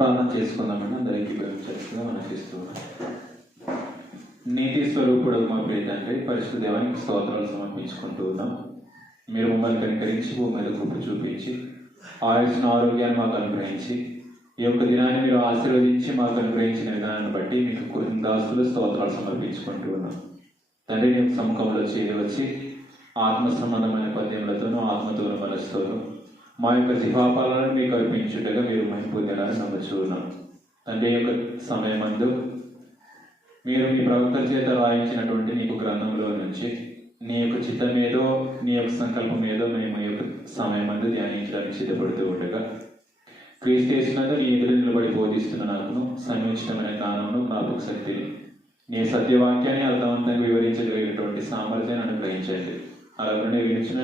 ప్రార్థన చేసుకుందామని అందరికీ చేస్తున్నా మనసిస్తున్నాం. నీతి స్వరూపుడు మా ప్రియ తండ్రి, పరిశుద్ధ దేవానికి స్తోత్రాలు సమర్పించుకుంటూ ఉన్నాం. మీరు మమ్మల్ని కనికరించి భూమి మీద కృప చూపించి ఆయుష్ను ఆరోగ్యాన్ని మాకు అనుగ్రహించి ఈ యొక్క దినాన్ని మీరు ఆశీర్వదించి మాకు అనుగ్రహించిన విధానాన్ని బట్టి మీకు కృతజ్ఞతాస్తులు స్తోత్రాలు సమర్పించుకుంటూ ఉన్నాం. తండ్రి నీకు సముఖంలో చేయవచ్చి ఆత్మ సంబంధమైన పద్యములతోనూ ఆత్మతోనూ మనసుతోనూ మా యొక్క జిహాపాలను మీకు అర్పించుటగా మీరు మహిపొందాలని నమ్మచున్నాం. తండ్రి యొక్క సమయమందు మీరు మీ ప్రవక్తల చేత రాయించినటువంటి నీకు గ్రంథంలో నుంచి నీ యొక్క చిత్తం ఏదో నీ యొక్క సంకల్పం ఏదో మేము ఈ యొక్క సమయమందు ధ్యానించడానికి సిద్ధపడుతూ ఉండగా క్రీస్తు యేసునందు నీ ఎదురు నిలబడి బోధిస్తున్న నాకును సముచితమైన జ్ఞానమును జ్ఞాపక శక్తిని నీ సత్యవాక్యాన్ని అర్థవంతంగా వివరించగలిగినటువంటి సామర్థ్యాన్ని అనుగ్రహించండి. అలాగే వినిచిన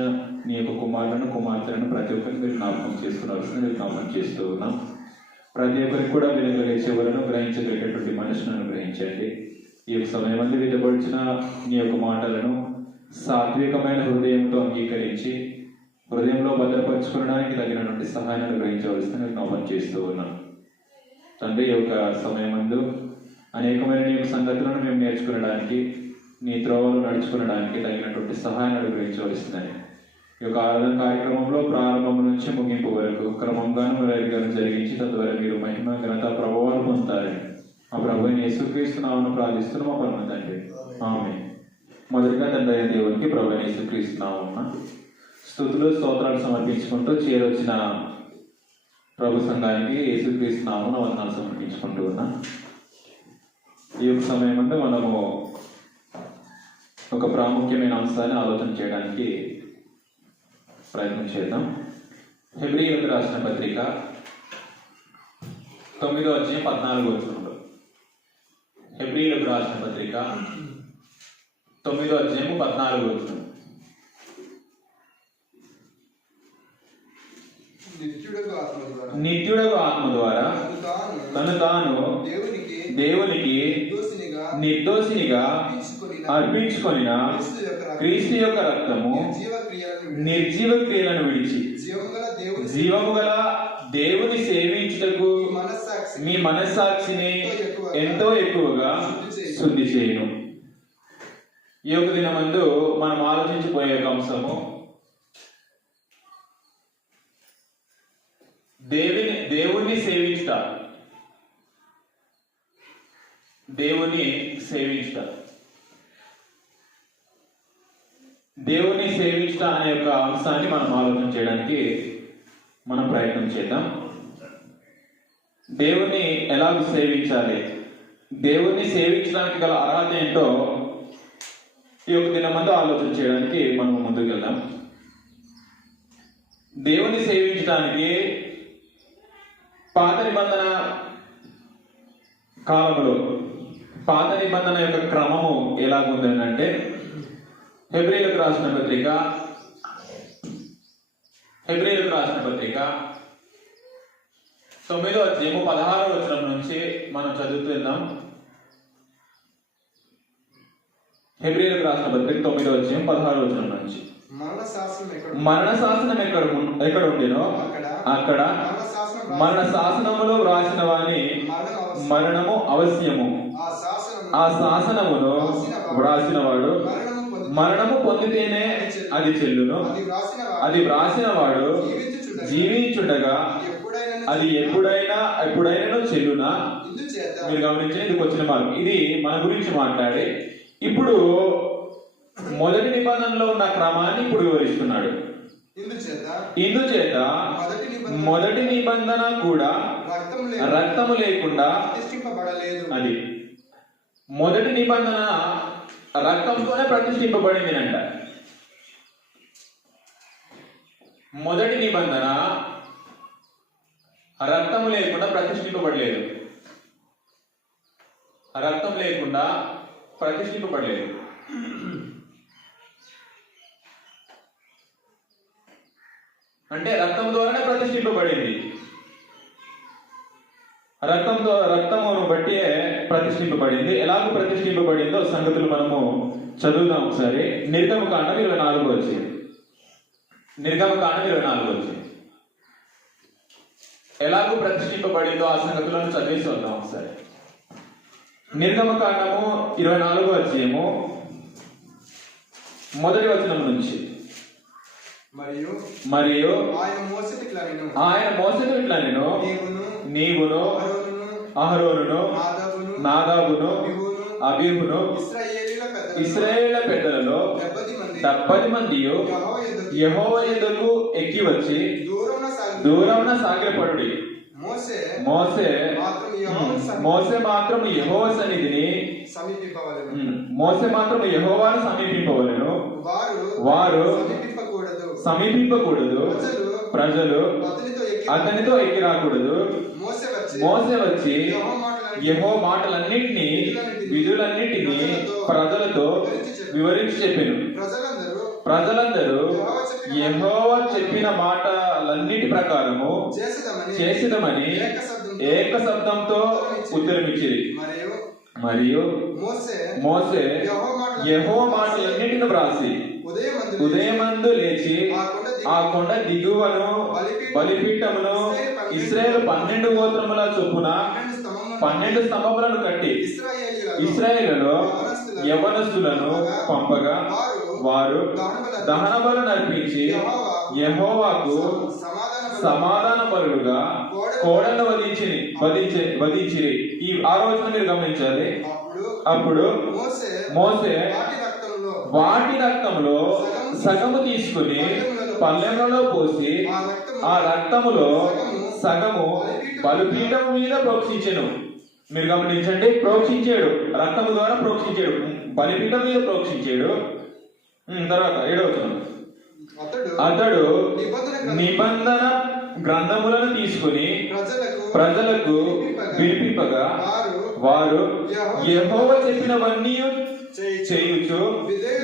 నీ యొక్క కుమార్తెలను ప్రతి ఒక్కరికి మీరు జ్ఞాపకం చేసుకున్నాల్సింది మీరు జ్ఞాపకం చేస్తూ ఉన్నాం. ప్రతి ఒక్కరికి కూడా వినగలిగే చెవులను గ్రహించగలిగేటువంటి మనసును అనుగ్రహించండి. ఈ యొక్క సమయం మంది విధపడిచిన నీ యొక్క మాటలను సాత్వికమైన హృదయంతో అంగీకరించి హృదయంలో భద్రపరచుకోవడానికి తగినటువంటి సహాయాన్ని అనుగ్రహించవలసింది జ్ఞాపకం చేస్తూ ఉన్నాం. తండ్రి యొక్క సమయం మందు అనేకమైన నీ యొక్క సంగతులను మేము నేర్చుకునడానికి నీ త్రోవలు నడుచుకునడానికి తగినటువంటి సహాయాన్ని అనుగ్రహించవలసిందని ఈ యొక్క ఆరాధన కార్యక్రమంలో ప్రారంభం నుంచి ముగింపు వరకు క్రమంగాను వేరుగాను జరిగించి తద్వారా మీరు మహిమ ఘనత ప్రభావాలు పొందుతారని ఆ ప్రభువుని యేసుక్రీస్తు నామమున ప్రార్థిస్తున్నాం మా పరమ తండ్రి. ఆమేన్. మొదటిగా తండ్రి అయిన దేవునికి ప్రభువుని యేసుక్రీస్తు నామమున స్తుతులు స్తోత్రాలు సమర్పించుకుంటూ చేరొచ్చిన ప్రభు సంఘానికి యేసుక్రీస్తు నామమున వందనాలు సమర్పించుకుంటూ ఉన్నాం. ఈ యొక్క సమయం అంతా మనము ఒక ప్రాముఖ్యమైన అంశాన్ని ఆలోచన చేయడానికి ప్రయత్నం చేద్దాం. హెబ్రీయులకు రాసిన పత్రిక 9వ అధ్యాయం 14వ వచనంలో, హెబ్రీయులకు రాసిన పత్రిక 9వ అధ్యాయం 14వ వచనం. నిత్యుడగు ఆత్మ ద్వారా తను తాను దేవునికి నిర్దోషినిగా అర్పించుకొనిన క్రీస్తు యొక్క రక్తము నిర్జీవ క్రియలను విడిచి జీవము గల దేవుని సేవించుటకు మీ మనస్సాక్షిని ఎంతో ఎక్కువగా శుద్ధి చేయును. ఈ యొక్క దినమందు మనం ఆలోచించిపోయే ఒక అంశము దేవుణ్ణి సేవించుట. దేవుణ్ణి సేవించుట దేవుణ్ణి సేవించుట అనే యొక్క అంశాన్ని మనం ఆలోచన చేయడానికి మనం ప్రయత్నం చేద్దాం. దేవుణ్ణి ఎలా సేవించాలి, దేవుణ్ణి సేవించడానికి గల అర్హత ఏంటో ఈ యొక్క దినమందు ఆలోచన చేయడానికి మనం ముందుకు వెళ్దాం. దేవుణ్ణి సేవించడానికి పాత నిబంధన కాలంలో పాత నిబంధన యొక్క క్రమము ఎలాగుందంటే హెబ్రీయులకు రాసిన పత్రిక 9వ అధ్యాయము 16వ వచనం నుంచి మనం చదువుతున్నాం. హెబ్రీయులకు రాసిన పత్రిక 9వ అధ్యాయం 16వ వచనం నుంచి మరణ శాసనం ఎక్కడ ఉండినో అక్కడ మరణ శాసనములో వ్రాసిన వాని మరణము అవశ్యము. ఆ శాసనమును వ్రాసిన వాడు మరణము పొందితేనే అది చెల్లును. అది వ్రాసిన వాడు జీవించుండగా అది ఎప్పుడైనా చెల్లునా. మీరు గమనించిన ఇది వచ్చిన మార్గం. ఇది మన గురించి మాట్లాడి ఇప్పుడు మొదటి నిబంధనలో ఉన్న క్రమాన్ని ఇప్పుడు వివరిస్తున్నాడు. ఇందుచేత మొదటి నిబంధన కూడా రక్తము లేకుండా, అది మొదటి నిబంధన రక్తంతోనే ప్రతిష్ఠింపబడింది అంట. మొదటి నిబంధన రక్తము లేకుండా ప్రతిష్ఠింపబడలేదు. రక్తం లేకుండా ప్రతిష్ఠింపబడలేదు. అంటే రక్తం ద్వారానే ప్రతిష్ఠింపబడింది. రక్తమును బట్టి ప్రతిష్ఠింపబడింది. ఎలాగో ప్రతిష్ఠింపబడిందో సంగతులు మనము చదువుదాం ఒకసారి. నిర్గమకాండం 24 వచ్చింది. నిర్గమకాండం 24 వచ్చింది. ఎలాగూ ప్రతిష్ఠింపబడిందో ఆ సంగతులను చదివేసి వద్దాం ఒకసారి. నిర్గమకాండము 24వ అధ్యాయము 1వ వచనం నుంచి. మరియు ఆయన మోసెతో ఇట్లా నేను నీవును అహరోనును నాదాబును అబీహును ఇశ్రాయేలు పెద్దలలో 70 మంది యెహోవా ఎదుటకు ఎక్కి వచ్చి దూరమున సాగిలపడుడి. మోసే మాత్రం యెహోవా సన్నిధిని యెహోవాను సమీపింపవలెను. వారు సమీపింపకూడదు. ప్రజలు అతనితో ఎక్కి రాకూడదు. మోసే వచ్చి యెహోవా మాటలన్నింటినీ విధులన్నింటినీ ప్రజలతో వివరించి చెప్పాను. ప్రజలందరూ యెహోవా చెప్పిన మాటలన్నిటి ప్రకారము చేసేదమని ఏక శబ్దంతో ఉత్తరమిచ్చిరి. మరియు మోసే యెహోవా మాటలన్నిటిని వ్రాసి ఉదయమందు లేచి ఆ కొండ దిగువను బలిపీఠమును ఇశ్రాయేలు 12 గోత్రముల చొప్పున 12 స్తంభములను కట్టి ఇశ్రాయేలులో యవనస్తులను పంపగా వారు దహన బలు నర్పించి యెహోవాకు సమాధాన బలులుగా కోడలను వధించిరి. ఈ ఆ రోజున మీరు గమనించాలి. అప్పుడు మోసే వాటి రక్తంలో సగము తీసుకుని పల్లెములలో పోసి ఆ రక్తములో సగము బలిపీఠం మీద ప్రోక్షించెను. మీరు గమనించండి, ప్రోక్షించాడు, రక్తము ద్వారా ప్రోక్షించాడు, బలిపీఠం మీద ప్రోక్షించాడు. తర్వాత 7వ వచనం. అతడు నిబంధన గ్రంథములను తీసుకుని ప్రజలకు వినిపింపగా వారు యెహోవా చెప్పినవన్నీ చేయుచు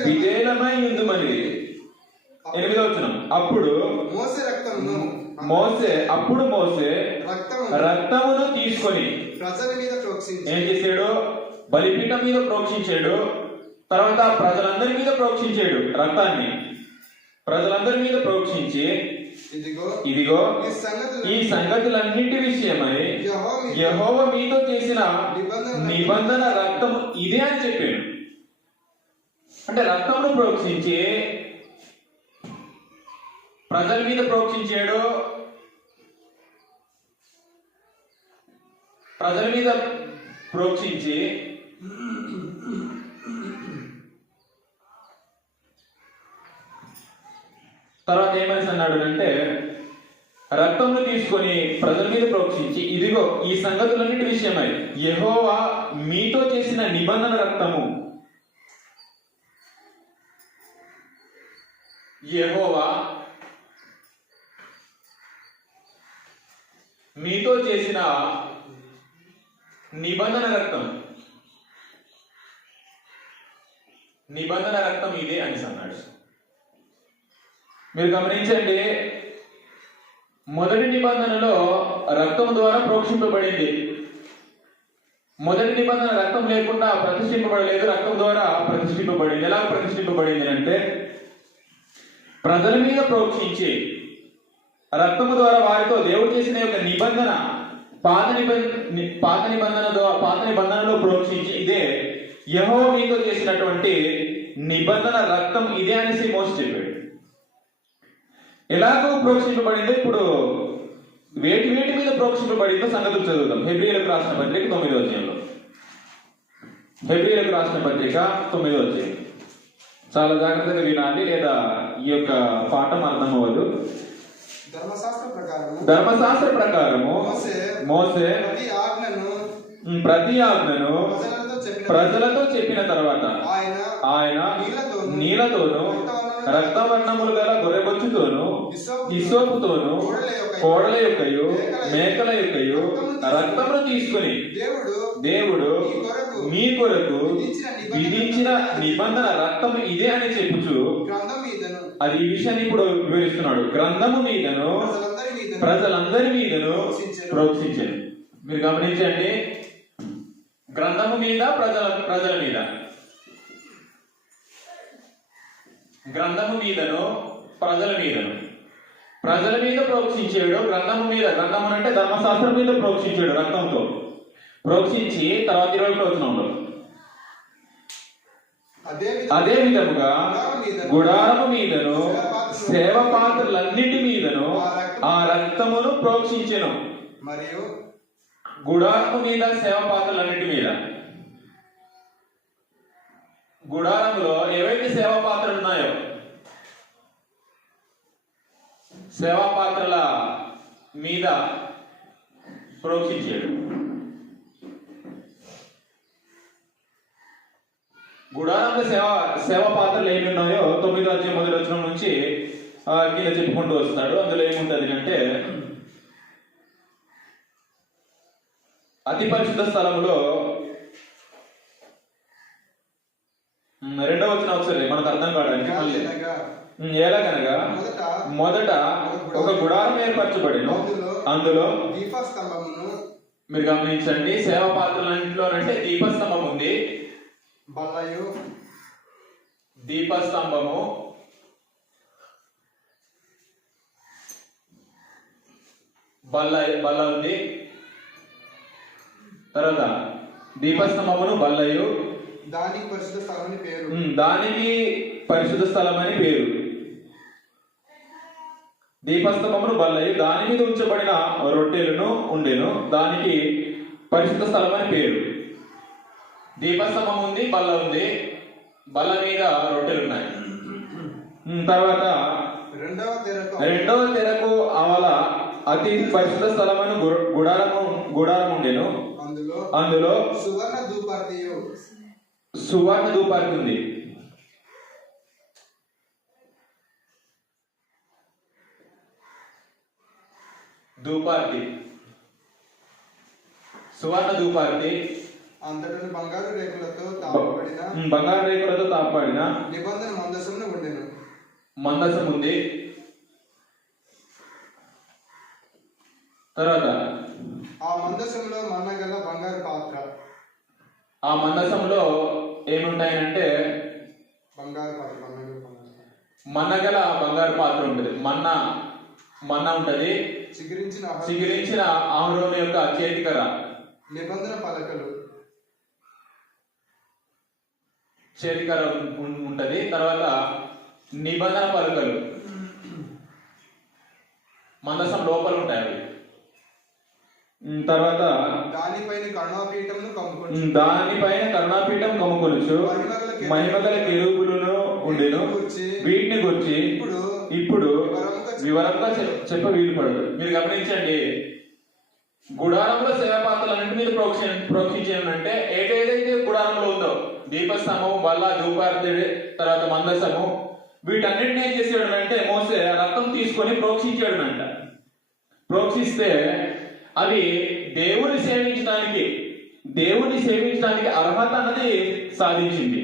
విధేయులమై ఉండుమని. 8వ వచనం. అప్పుడు మోసే రక్తమును తీసుకొని ఏం చేశాడు? బలిపీఠం మీద ప్రోక్షించాడు. తర్వాత ప్రజలందరి మీద ప్రోక్షించాడు. రక్తాన్ని ప్రజలందరి మీద ప్రోక్షించి ఇదిగో ఈ సంగతులన్నింటి విషయమై యెహోవా మీతో చేసిన నిబంధన రక్తము ఇదే అని చెప్పాడు. అంటే రక్తమును ప్రోక్షించి ప్రజల మీద ప్రోక్షించాడు. ప్రజల మీద ప్రోక్షించి తర్వాత ఏమని అన్నాడు అంటే, రక్తమును తీసుకొని ప్రజల మీద ప్రోక్షించి ఇదిగో ఈ సంగతులన్నిటి విషయమై యెహోవా మీతో చేసిన నిబంధన రక్తము. యెహోవా మీతో చేసిన నిబంధన రక్తం ఇదే అని అన్నాడు. మీరు గమనించండి, మొదటి నిబంధనలో రక్తం ద్వారా ప్రోక్షింపబడింది. మొదటి నిబంధన రక్తం లేకుండా ప్రతిష్ఠింపబడలేదు, రక్తం ద్వారా ప్రతిష్ఠింపబడింది. ఎలా ప్రతిష్ఠింపబడింది అంటే, ప్రజల మీద ప్రోక్షించి రక్తము ద్వారా వారితో దేవుడు చేసిన యొక్క నిబంధన, పాత నిబంధనలో ప్రోక్షించి ఇదే యెహోవా మీతో చేసినటువంటి నిబంధన రక్తం ఇదే అనేసి మోసే చెప్పాడు. ఎలాగో ప్రోక్షింపబడిందో ఇప్పుడు వేటి మీద ప్రోక్షింపబడిందో సంగతులు చదువుతాం. హెబ్రీయులకు రాసిన పత్రిక 9వ అధ్యాయంలో. హెబ్రీయులకు రాసిన పత్రిక 9వ అధ్యాయం. చాలా జాగ్రత్తగా వినాలి, లేదా ఈ యొక్క పాఠం అర్థం అవ్వదు. ధర్మశాస్త్ర ప్రకారము మోసే ప్రతి ఆజ్ఞను ప్రజలతో చెప్పిన తర్వాత ఆయన నీళ్లతోను రక్తవర్ణములు గల గొర్రెబొచ్చుతోను హిస్సోపుతోను కోడల యొక్కయు మేకల యొక్కయు రక్తమును తీసుకుని దేవుడు మీ కొరకు విధించిన నిబంధన రక్తము ఇదే అని చెప్పుచు అది ఈ విషయాన్ని ఇప్పుడు వివరిస్తున్నాడు. గ్రంథము మీదను ప్రజలందరి మీదను ప్రోక్షించాను. మీరు గమనించండి, గ్రంథము మీద ప్రజల మీద, గ్రంథము మీదను ప్రజల మీదను. ప్రజల మీద ప్రోక్షించాడు, గ్రంథము మీద, గ్రంథము అంటే ధర్మశాస్త్రం మీద ప్రోక్షించాడు రక్తంతో. ప్రోక్షించి తర్వాత 20 వచనంలో అదే విధముగా గుడారము మీదను సేవ పాత్రలన్నిటి మీదను ఆ రక్తమును ప్రోక్షించెను. మరియు గుడారము మీద సేవ పాత్రలన్నిటి మీద, గుడారములో ఏవైతే సేవా పాత్రలు ఉన్నాయో సేవా పాత్రల మీద ప్రోక్షించాడు. గుడారంలో సేవా పాత్రలు ఏమి ఉన్నాయో 9వ అధ్యాయం 1వ వచనం నుంచి కింద చెప్పుకుంటూ వస్తాడు. అందులో ఏముంటది అంటే, అతి పరిశుద్ధ స్థలంలో 2వ వచనం ఒకసారి మనకు అర్థం కావడానికి. ఎలాగనగా మొదట ఒక గుడారం ఏర్పరచబడిను, అందులో దీపస్తంభమును. మీరు గమనించండి, సేవా పాత్రలన్నింటిలోనంటే దీపస్తంభం ఉంది, బల్లయు, దీపస్తంభము, బల్ల ఉంది. తర్వాత దీపస్తంభమును, బల్లయు, దానికి పరిశుద్ధ స్థలం అని పేరు. దానికి పరిశుద్ధ స్థలం అని పేరు. దీపస్తంభమును, బల్లయు, దాని మీద ఉంచబడిన రొట్టెలను ఉండెను, దానికి పరిశుద్ధ స్థలం అని పేరు. దీపస్తంభం ఉంది, బల్ల ఉంది, బల్ల మీద రొట్టెలు ఉన్నాయి. తర్వాత రెండవ తెరకు అవల అతి పరిశుద్ధ స్థలమైన గుడారం ఉండెను, అందులో సువర్ణ ధూపార్తి ఉంది. ధూపార్తి, సువర్ణ ధూపార్తి, అంతటా బంగారు రేకులతో తాపబడిన నిబంధన మందసమును ఉండెను. మందసం ఉంది. తర్వాత ఆ మందసంలో మన్నగల బంగారు పాత్ర. ఆ మందసంలో ఏముంటాయంటే బంగారు పాత్ర, మన్నగల బంగారు పాత్ర ఉంటుంది. మన్న ఉంటది, చిగిరించిన ఆహరోను యొక్క చేతికర, నిబంధన పలకలు, చేతికర ఉంటది. తర్వాత నిబంధన పలకలు మందసం లోపల ఉంటాయి అవి. తర్వాత దానిపైన కరుణాపీఠం కమ్ముకొనుచు మహిమగల కెరూబులను ఉండెను. వీటిని గురించి ఇప్పుడు వివరంగా చెప్ప వీలుపడదు. మీరు గమనించండి, గుడారంలో సేవా పాత్రలన్నింటి మీద ప్రోక్షించానంటే ఏదైతే గుడారంలో ఉందో దీపస్తంభము, బల్ల, ధూపార్తి, తర్వాత మందసము, వీటన్నిటిని ఏం చేసాడు అంటే మోసే రక్తం తీసుకొని ప్రోక్షించాడునంట. ప్రోక్షిస్తే అవి దేవుని సేవించడానికి అర్హత అన్నది సాధించింది.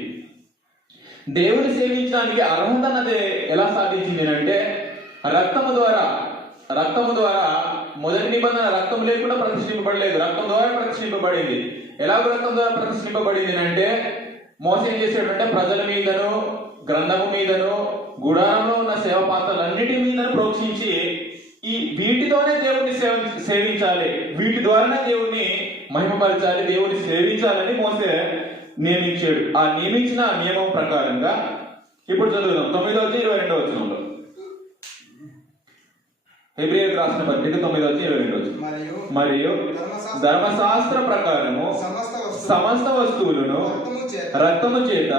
దేవుని సేవించడానికి అర్హత అన్నది ఎలా సాధించింది అంటే రక్తము ద్వారా మొదటి నిబంధన రక్తం లేకుండా ప్రతిష్ఠింపబడలేదు, రక్తం ద్వారా ప్రతిష్ఠింపబడింది. ఎలాగో రక్తం ద్వారా ప్రతిష్ఠింపబడింది అంటే మోసే ఏం చేశాడంటే ప్రజల మీదను, గ్రంథము మీదను, గుడారంలో ఉన్న సేవ పాత్రలన్నిటి మీదను ప్రోక్షించి వీటితోనే దేవుణ్ణి సేవించాలి, వీటి ద్వారానే దేవుణ్ణి మహిమపరచాలి, దేవుని సేవించాలని మోసే నియమించాడు. ఆ నియమించిన నియమం ప్రకారంగా ఇప్పుడు చదువుదాం 9వ అధ్యాయం 22వ వచనంలో. హెబ్రీయులకు రాసిన పత్రిక 9వ అధ్యాయం 22వ వచనం. మరియు ధర్మశాస్త్ర ప్రకారము సమస్త వస్తువులను రక్తము చేత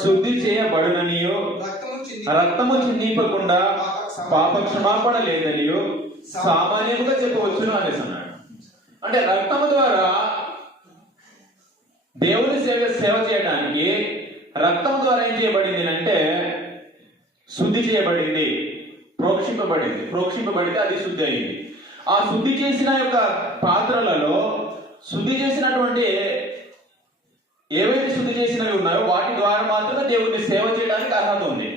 శుద్ధి చేయబడుననియు, రక్తము చిందింపకుండా పాప క్షమాపణ లేదనియు సామాన్యంగా చెప్పవచ్చును అనేసి అన్నాడు. అంటే రక్తము ద్వారా దేవుని సేవ చేయడానికి రక్తము ద్వారా ఏం చేయబడింది అంటే శుద్ధి చేయబడింది, ప్రోక్షింపబడితే అది శుద్ధి అయింది. ఆ శుద్ధి చేసిన యొక్క పాత్రలలో శుద్ధి చేసినటువంటి ఏవైతే శుద్ధి చేసినవి ఉన్నాయో వాటి ద్వారా మాత్రమే దేవుడిని సేవ చేయడానికి అర్హత ఉంది.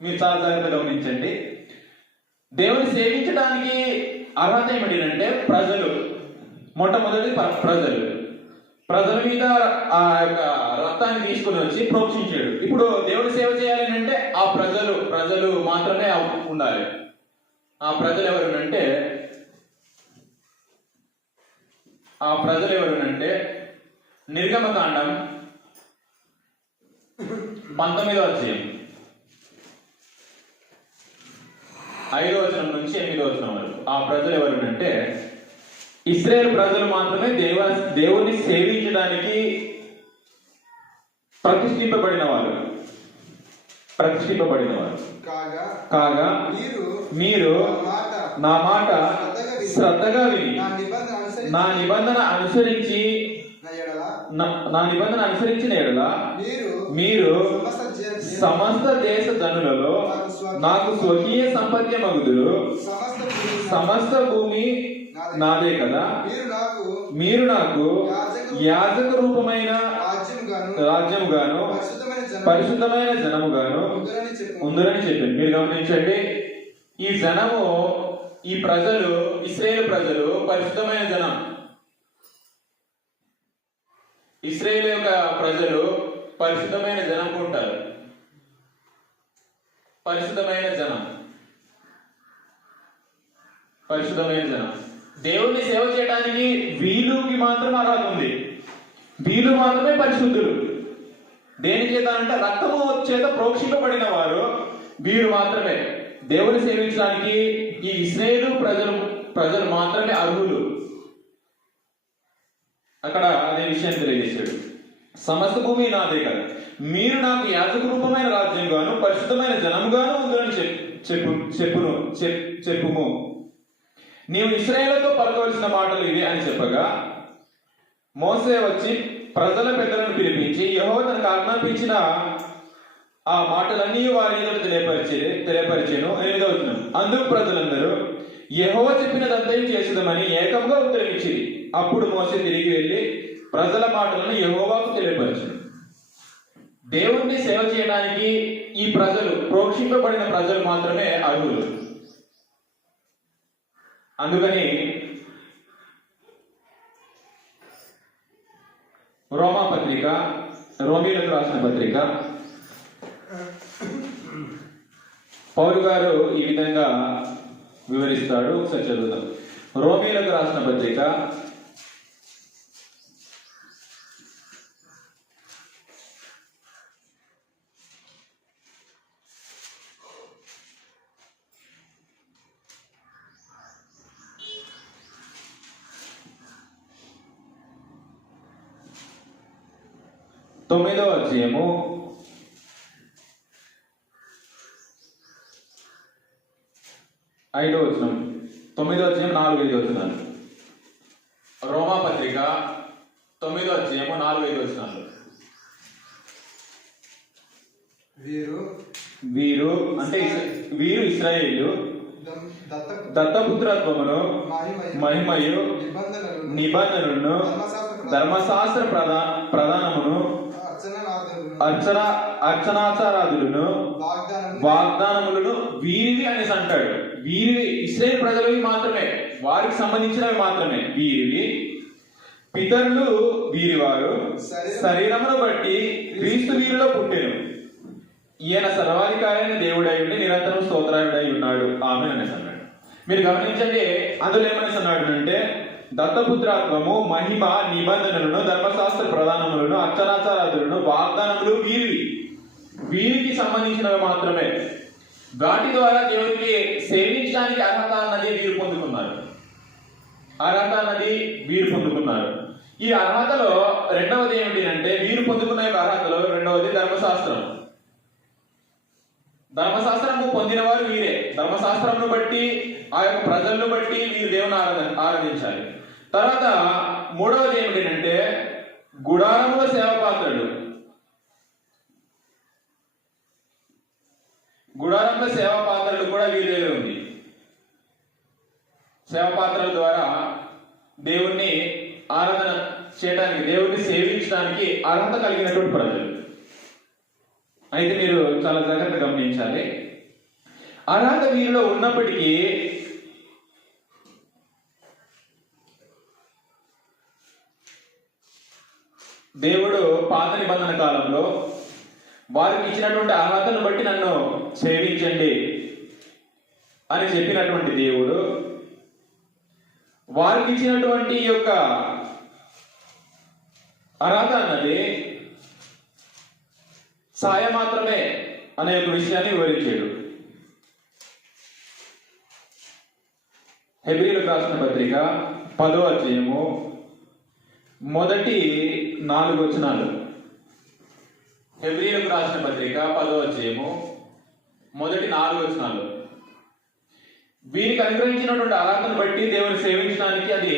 మీరు చాలా జాగ్రత్తగా గమనించండి. దేవుని సేవించడానికి అర్హత ఏమిటంటే మొట్టమొదటి ప్రజల మీద ఆ యొక్క రక్తాన్ని తీసుకుని వచ్చి ప్రోక్షించాడు. ఇప్పుడు దేవుని సేవ చేయాలి అంటే ఆ ప్రజలు మాత్రమే ఉండాలి. ఆ ప్రజలు ఎవరునంటే నిర్గమకాండం 19వ అధ్యాయం 5వ వచనం నుంచి 8వ వచనం వరకు. ఆ ప్రజలు ఎవరునంటే ఇశ్రాయేలు ప్రజలు మాత్రమే దేవుని సేవించడానికి ప్రతిష్ఠింపబడిన వారు. కాగా మీరు నా మాట శ్రద్ధగా విని నా నిబంధన అనుసరించిన ఎడల మీరు సమస్త దేశ జనులలో నాకు స్వకీయ సంపత్యమగుదురు. సమస్త భూమి నాదే కదా. మీరు నాకు యాజక రూపమైన రాజ్యముగాను పరిశుద్ధమైన జనముగాను ఉందరని చెప్పింది. మీరు గమనించండి, ఈ జనము, ఈ ప్రజలు, ఇశ్రాయేలు ప్రజలు పరిశుద్ధమైన జనం. ఇశ్రాయేలు యొక్క ప్రజలు పరిశుద్ధమైన జనం ఉంటారు. పరిశుద్ధమైన జనం దేవుణ్ణి సేవ చేయడానికి వీళ్ళకి మాత్రం అర్హత ఉంది. వీళ్ళు మాత్రమే పరిశుద్ధులు. దేని చేత అంటే రక్తము చేత ప్రోక్షింపబడిన వారు వీరు మాత్రమే దేవుని సేవించడానికి. ఈ ఇశ్రాయేలు ప్రజలు మాత్రమే అర్హులు. అక్కడ అదే విషయాన్ని తెలియజేశాడు. సమస్త భూమి నాదే కదా, మీరు నాకు యాజక రూపమైన రాజ్యంగాను పరిశుద్ధమైన జనముగాను ఉందని చెప్పుము. నీవు ఇశ్రాయేలుతో పలకవలసిన మాటలు ఇవే అని చెప్పగా, మోసే వచ్చి ప్రజల పెద్దలను పిలిపించి యెహోవా తనకు ఆజ్ఞాపించిన ఆ మాటలన్నీ వారి ఎదుట తెలియపరిచెను. 8వ వచనం. అందుకు ప్రజలందరూ యెహోవా చెప్పినదంతా చేసేదమని ఏకంగా ఉత్తరమిచ్చిరి. అప్పుడు మోసే తిరిగి వెళ్లి ప్రజల మాటలను యెహోవాకు తెలియపరిచెను. దేవుణ్ణి సేవ చేయడానికి ఈ ప్రజలు, ప్రోక్షింపబడిన ప్రజలు మాత్రమే అర్హులు. అందుకని రోమీయులకు రాసిన పత్రిక పౌలు గారు ఈ విధంగా వివరిస్తాడు. ఒకసారి చదువుతాం. రోమీయులకు రాసిన పత్రిక 9వ అధ్యాయము 5వ వచనం. 9వ అధ్యాయం 4-5 వచనాలు. రోమా పత్రిక 9వ అధ్యాయము 4-5 వచనాలు. వీరు అంటే వీరు ఇశ్రాయేలు దత్తపుత్రత్వమును మహిమయు నిబంధనలను ధర్మశాస్త్ర ప్రధానమును అర్చనాచారాదులను వాగ్దానములను వీరివి అనేసి అంటాడు. వీరివి ఇశ్రాయేలు ప్రజలవి మాత్రమే, వారికి సంబంధించినవి మాత్రమే. వీరివి పితరులు వీరివారు శరీరమును బట్టి క్రీస్తు వీరిలో పుట్టెను. ఈయన సర్వాధికారైన దేవుడై ఉండి నిరంతరం స్తోత్రాయుడై ఉన్నాడు. ఆమె అనేసి అన్నాడు. మీరు గమనించండి, అందులో ఏమనేసి అన్నాడు అంటే దత్తపుత్రత్వము మహిమ నిబంధనలను ధర్మశాస్త్ర ప్రధానములను అర్చనాచారాదులను వాగ్దానములు వీరికి సంబంధించినవి మాత్రమే. వాటి ద్వారా దేవునికి సేవించడానికి అర్హత అన్నది వీరు పొందుకున్నారు. ఈ అర్హతలో రెండవది ఏమిటి అంటే, వీరు పొందుకున్న అర్హతలో రెండవది ధర్మశాస్త్రము పొందిన వారు వీరే. ధర్మశాస్త్రమును బట్టి, ఆ యొక్క ప్రజలను బట్టి వీరు దేవుని ఆరాధించాలి. తర్వాత మూడవది ఏమిటంటే గుడారముల సేవపాత్రుడు. గుడారముల సేవపాత్రలు కూడా వీరి దగ్గర ఉంది. సేవపాత్రల ద్వారా దేవుణ్ణి ఆరాధన చేయడానికి, దేవుణ్ణి సేవించడానికి అర్హత కలిగినటువంటి ప్రజలు. అయితే మీరు చాలా జాగ్రత్తగా గమనించాలి. అర్హత వీరిలో ఉన్నప్పటికీ దేవుడు పాత నిబంధన కాలంలో వారికి ఇచ్చినటువంటి అర్హతను బట్టి నన్ను సేవించండి అని చెప్పినటువంటి దేవుడు వారికి ఇచ్చినటువంటి ఈ యొక్క అర్హత అన్నది ఛాయ మాత్రమే అనే ఒక విషయాన్ని వివరించాడు. హెబ్రీయులకు రాసిన పత్రిక 10వ అధ్యాయము మొదటి 4 వచనాలు. హెబ్రీయులకు రాసిన పత్రిక 10వ అధ్యాయము మొదటి 4 వచనాలు. వీరికి అనుగ్రహించినటువంటి అర్హతను బట్టి దేవుని సేవించడానికి అది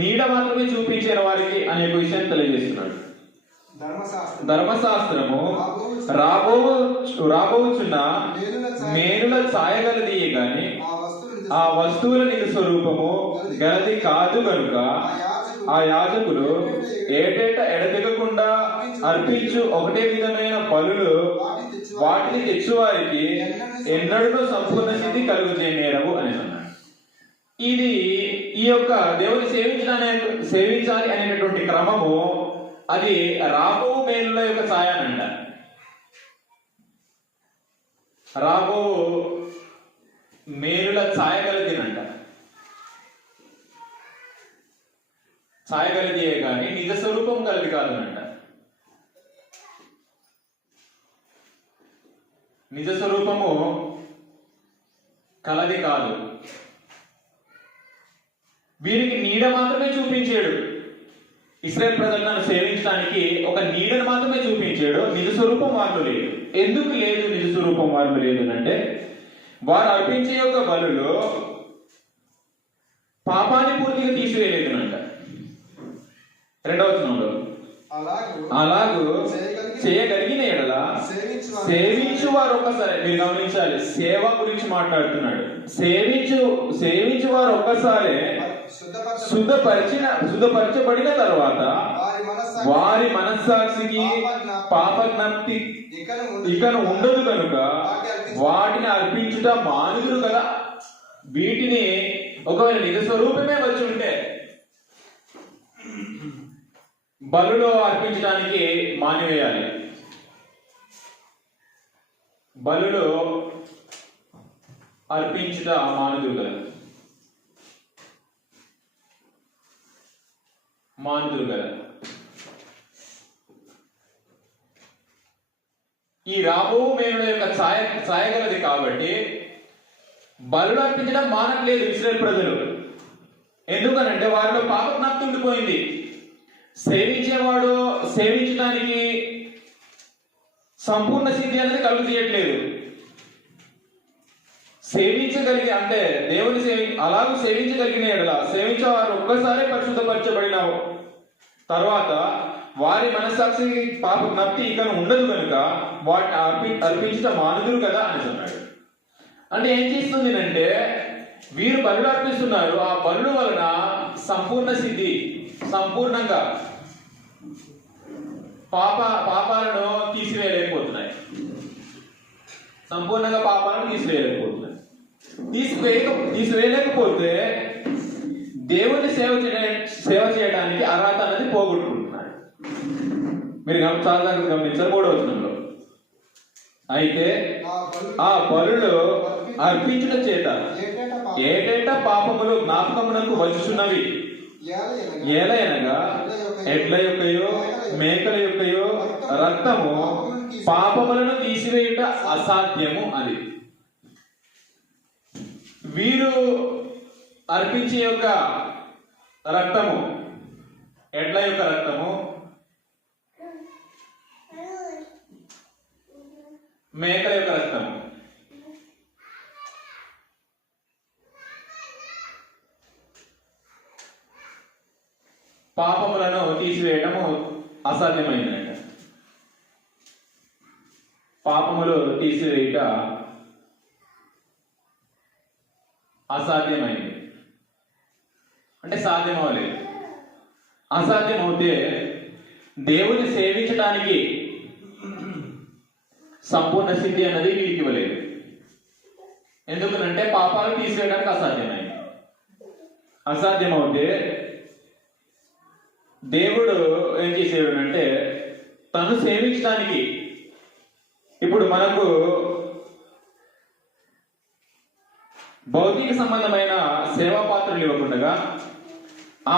నీడ మాత్రమే చూపించిన వారికి అనే ఒక విషయాన్ని తెలియజేస్తున్నాడు. ధర్మశాస్త్రము రాబోచున్న మేలుల ఛాయగలది గాని ఆ వస్తువుల నిజ స్వరూపము గలది కాదు కనుక ఆ యాజకులు ఏటేటా ఎడతెగకుండా అర్పించు ఒకటే విధమైన బలులు వాటిని తెచ్చువారికి ఎన్నడూ సంపూర్ణ స్థితి కలుగుచేయనేరవు అని అన్నాడు. ఇది ఈ యొక్క దేవుని సేవించాలి అనేటటువంటి క్రమము అది రాబో మేలుల యొక్క ఛాయ అని అంటారు. రాబో మేలుల ఛాయ కలిగినంట. ఛాయ కలిగియే కానీ నిజ స్వరూపం కలిగి కాదనంట. నిజ స్వరూపము కలది కాదు. వీరికి నీడ మాత్రమే చూపించాడు. ఇశ్రాయేల్ ప్రజలు నన్ను సేవించడానికి ఒక నీడను మాత్రమే చూపించాడు. నిజ స్వరూపం వారిలో లేదు. ఎందుకు లేదు నిజ స్వరూపం వారిలో లేదు అంటే వారు అర్పించే యొక్క బలులో పాపాన్ని పూర్తిగా తీసివేయలేదునంట. 2వ వచనంలో అలాగూ చేయగలిగిన ఎడల సేవించు వారు ఒక్కసారి, మీరు గమనించాలి, సేవ గురించి మాట్లాడుతున్నాడు. సేవించు వారు ఒక్కసారి శుద్ధపరచబడిన తర్వాత వారి మనస్సాక్షికి పాపజ్ఞప్తి ఇకను ఉండదు కనుక వాటిని అర్పించుట మానుదురు కదా. వీటిని ఒకవేళ నిజ స్వరూపమే వచ్చి ఉంటే బలులో అర్పించడానికి మానివేయాలి. బలులో అర్పించుట మానుదురు కదా. ఈ రాబో మేలుల యొక్క ఛాయగలది కాబట్టి బలులు అర్పించడం మానట్లేదు ఇశ్రాయేల్ ప్రజలు. ఎందుకనంటే వారిలో పాపజ్ఞప్తి ఉండిపోయింది. సేవించేవాడు సేవించడానికి సంపూర్ణ సిద్ధి అనేది కలుగు చేయట్లేదు. సేవించగలిగి అంటే దేవుని అలాగూ సేవించగలిగిన ఎడల సేవించేవారు ఒక్కసారి పరిశుద్ధపరచబడిన తర్వాత వారి మనస్సాక్షికి పాప జ్ఞప్తి ఇక ఉండదు కనుక వాటిని అర్పించడం మానుదురు కదా అని అన్నాడు. అంటే ఏం చేస్తుంది అంటే వీరు బలులు అర్పిస్తున్నారు. ఆ బలుల వలన సంపూర్ణ సిద్ధి, సంపూర్ణంగా పాపాలను తీసివేయలేకపోతున్నాయి. సంపూర్ణంగా పాపాలను తీసివేయలేకపోతున్నాయి. తీసివేయలేకపోతే దేవుని సేవ చేయడానికి అర్హత అనేది పోగొట్టుకుంటున్నాడు. మీరు చాలా గమనించారు 3వ వచనంలో. అయితే ఆ బలులు అర్పించుట చేత ఏటేటా పాపములు జ్ఞాపకమునకు వచ్చుచున్నవి. ఏలయనగా ఎడ్ల యొక్కయో మేకల యొక్కయో రక్తము పాపములను తీసివేయుట అసాధ్యము అని. వీరు అర్పించే యొక్క రక్తము, ఎడ్ల యొక్క రక్తము, మేకల యొక్క రక్తము పాపములను తీసివేయటము అసాధ్యమైందంట. పాపములు తీసివేయట అసాధ్యమైంది అంటే సాధ్యం అవ్వలేదు. అసాధ్యం అవుతే దేవుని సేవించడానికి సంపూర్ణ స్థితి అన్నది వీరికి ఇవ్వలేదు. ఎందుకనంటే పాపాలు తీసివేయడానికి అసాధ్యమైంది. అసాధ్యం అవుతే దేవుడు ఏం చేసేవాడు అంటే తను సేవించడానికి, ఇప్పుడు మనకు భౌతిక సంబంధమైన సేవా పాత్రలు ఇవ్వకుండా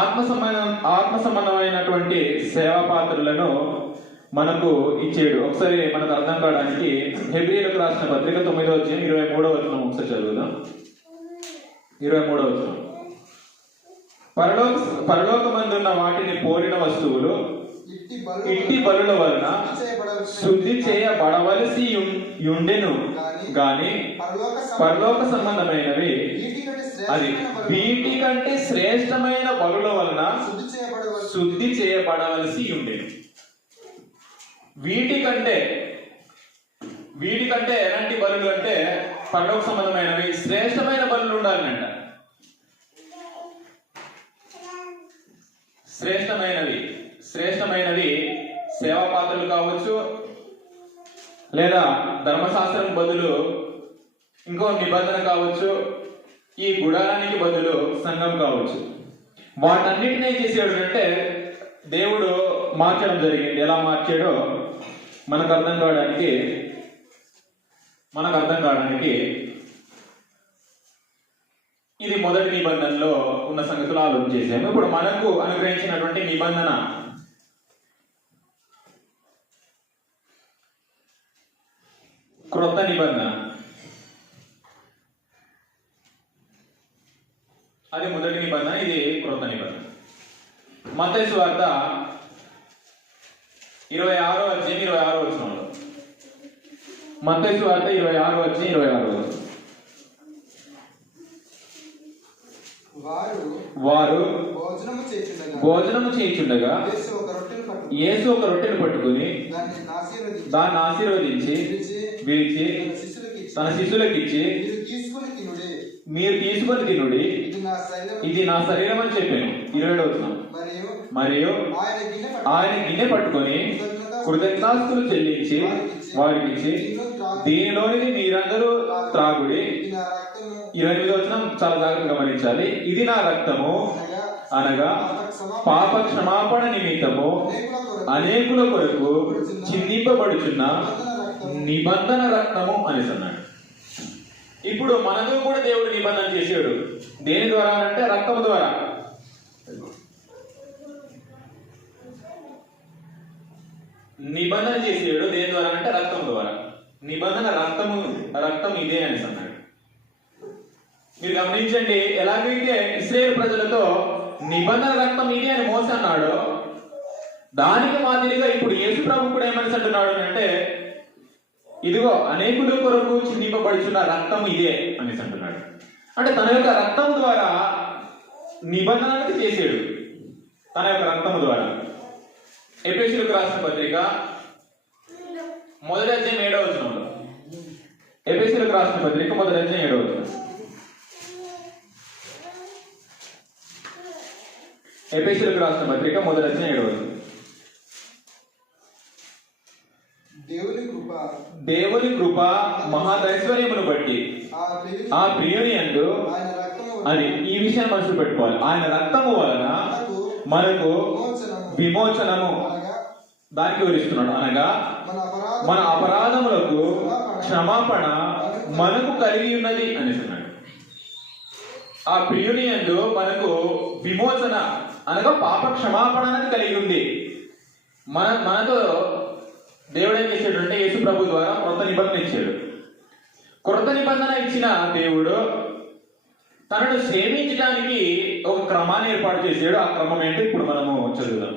ఆత్మ సంబంధమైనటువంటి సేవా పాత్రలను మనకు ఇచ్చాడు. ఒకసారి మనకు అర్థం కావడానికి హెబ్రీయులకు రాసిన పత్రిక 9వ అధ్యాయం 23వ వచనం ఒకసారి చదువుదాం. 23వ వచనం. పరలోకమందున్న వాటిని పోలిన వస్తువులు ఇట్టి బలుల వలన శుద్ధి చేయబడవలసి ఉండెను గాని పరలోక సంబంధమైనవి అది వీటి కంటే శ్రేష్టమైన బలుల వలన శుద్ధి చేయబడవలసి ఉండెను. వీటికంటే ఎలాంటి బలులు అంటే పరలోక సంబంధమైనవి శ్రేష్టమైన బలులు ఉండాలంట. శ్రేష్టమైనవి సేవా పాత్రలు కావచ్చు, లేదా ధర్మశాస్త్రం బదులు ఇంకో నిబంధన కావచ్చు, ఈ గుడారానికి బదులు సంఘం కావచ్చు. వాటన్నిటినీ ఏం చేసాడు అంటే దేవుడు మార్చడం జరిగింది. ఎలా మార్చాడో మనకు అర్థం కావడానికి ఇది మొదటి నిబంధనలో ఉన్న సంగతులు ఆలోచన చేశాము. ఇప్పుడు మనకు అనుగ్రహించినటువంటి నిబంధన క్రొత్త నిబంధన. అది మొదటి నిబంధన, ఇది క్రొత్త నిబంధన. మత్తయి సువార్త 26వ అధ్యాయం 26వ వచనంలో. మత్తయి సువార్త 26వ అధ్యాయం 26వ వచనం. వారు భోజనము చేయుచుండగా యేసు ఒక రొట్టెను పట్టుకుని దాన్ని ఆశీర్వదించి విరిచి తన శిష్యులకు ఇచ్చి, మీరు తీసుకొని తినుడి, ఇది నా శరీరం అని చెప్పాను. 27వ వచనం. మరియు ఆయన గిన్నె పట్టుకొని కృతజ్ఞతాస్తుతులు చెల్లించి వారికి ఇచ్చి, దీనిలోనిది మీరందరూ త్రాగుడి. 28వ వచనం చాలా జాగ్రత్తగా గమనించాలి. ఇది నా రక్తము అనగా పాప క్షమాపణ నిమిత్తము అనేకుల కొరకు చిందింపబడుచున్న నిబంధన రక్తము అనేసి అన్నాడు. ఇప్పుడు మనకు కూడా దేవుడు నిబంధన చేశాడు. దేని ద్వారా అంటే రక్తము ద్వారా. నిబంధన చేసాడు దేని ద్వారా అంటే రక్తం ద్వారా. నిబంధన రక్తం ఇదే అనేసి అన్నాడు. మీరు గమనించండి, ఎలాగైతే ఇశ్రాయేలు ప్రజలతో నిబంధన రక్తం ఇదే అని మోసే అన్నాడు, దానికి మాదిరిగా ఇప్పుడు యేసు ప్రభు కూడా ఏమని అంటున్నాడు అంటే, ఇదిగో అనేకుల కొరకు చిందింపబడుచున్న రక్తం ఇదే అనేసి అంటున్నాడు. అంటే తన యొక్క రక్తం ద్వారా నిబంధనలు చేసాడు, తన యొక్క రక్తం ద్వారా. ఎఫెసీయులకు రాసిన పత్రిక 1వ అధ్యాయం 7వ వచనంలో. ఎఫెసీయులకు రాసిన పత్రిక 1వ అధ్యాయం 7వ వచనం. ఎఫెసీయులకు రాసిన పత్రిక 1వ అధ్యాయం 7వ వచనం. దేవుని కృప మహాదైశ్వర్యమును బట్టి ఆ ప్రియుని యందు, అది ఈ విషయాన్ని మనసులో పెట్టుకోవాలి, ఆయన రక్తము వలన మనకు విమోచనము, దానికి వివరిస్తున్నాడు. అనగా మన అపరాధములకు క్షమాపణ మనకు కలిగి ఉన్నది అనేస్తున్నాడు. ఆ ప్రియుని యందు మనకు విమోచన అనగా పాప క్షమాపణ అనేది కలిగి ఉంది. మనతో దేవుడు ఏం చేశాడు అంటే యేసు ప్రభు ద్వారా క్రొత్త నిబంధన ఇచ్చాడు. క్రొత్త నిబంధన ఇచ్చిన దేవుడు తనను సేవించడానికి ఒక క్రమాన్ని ఏర్పాటు చేశాడు. ఆ క్రమం ఏంటో ఇప్పుడు మనము చదువుదాం.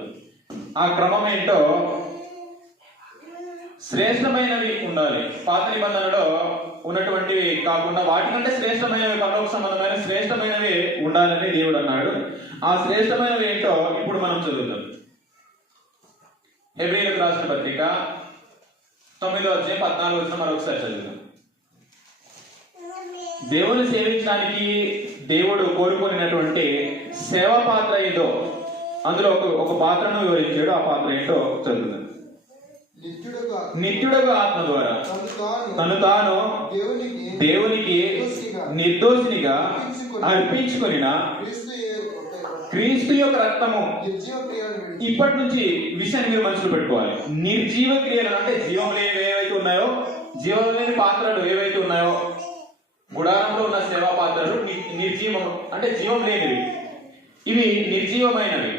ఆ క్రమం ఏంటో, శ్రేష్టమైనవి ఉండాలి. పాత నిబంధనలో ఉన్నటువంటివి కాకుండా వాటికంటే శ్రేష్టమైనవి, పరలోక సంబంధమైన శ్రేష్టమైనవి ఉండాలని దేవుడు అన్నాడు. ఆ శ్రేష్టమైనవి ఏంటో ఇప్పుడు మనం చదువుతాం. హెబ్రీయులకు రాసిన పత్రిక 9వ అధ్యాయం 14వ వచనం మరొకసారి చదువుతాం. దేవుని సేవించడానికి దేవుడు కోరుకునేటువంటి సేవా పాత్ర ఏదో, అందులో ఒక పాత్రను వివరించాడు. ఆ పాత్ర ఏంటో చదువుతాం. నిత్యుడగు ఆత్మ ద్వారా తను తాను దేవునికి నిర్దోషినిగా అర్పించుకొనిన క్రీస్తు యొక్క రక్తము. ఇప్పటి నుంచి విషయాన్ని మీరు మనసులో పెట్టుకోవాలి. నిర్జీవ క్రియలు అంటే జీవం లేని ఏవైతే ఉన్నాయో, జీవం లేని పాత్రలు ఏవైతే ఉన్నాయో, గుడారంలో ఉన్న సేవా పాత్రలు నిర్జీవం అంటే జీవం లేనివి, ఇవి నిర్జీవమైనవి.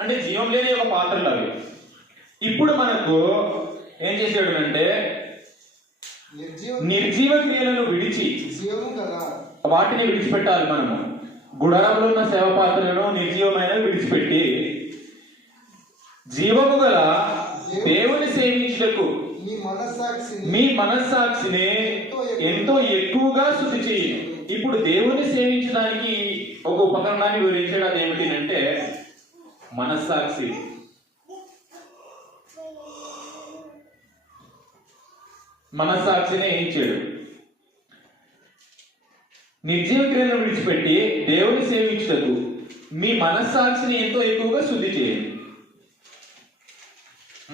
అంటే జీవం లేని ఒక పాత్రలు అవి. ఇప్పుడు మనకు ఏం చేసాడు అంటే నిర్జీవ క్రియలను విడిచి వాటిని విడిచిపెట్టాలి. మనము గుడారంలో ఉన్న సేవ పాత్రలను నిర్జీవమైనవి విడిచిపెట్టి జీవము గల దేవుని సేవించుటకు మీ మనస్సాక్షిని ఎంతో ఎక్కువగా శుద్ధి చేయండి. ఇప్పుడు దేవుని సేవించడానికి ఒక ఉపకరణాన్ని వివరించాడు. అది ఏమిటి అంటే మనస్సాక్షి. మనస్సాక్షిని ఇచ్చాడు. నిర్జీవ క్రియలను విడిచిపెట్టి దేవుని సేవించుటకు మీ మనస్సాక్షిని ఎంతో ఎక్కువగా శుద్ధి చేయండి.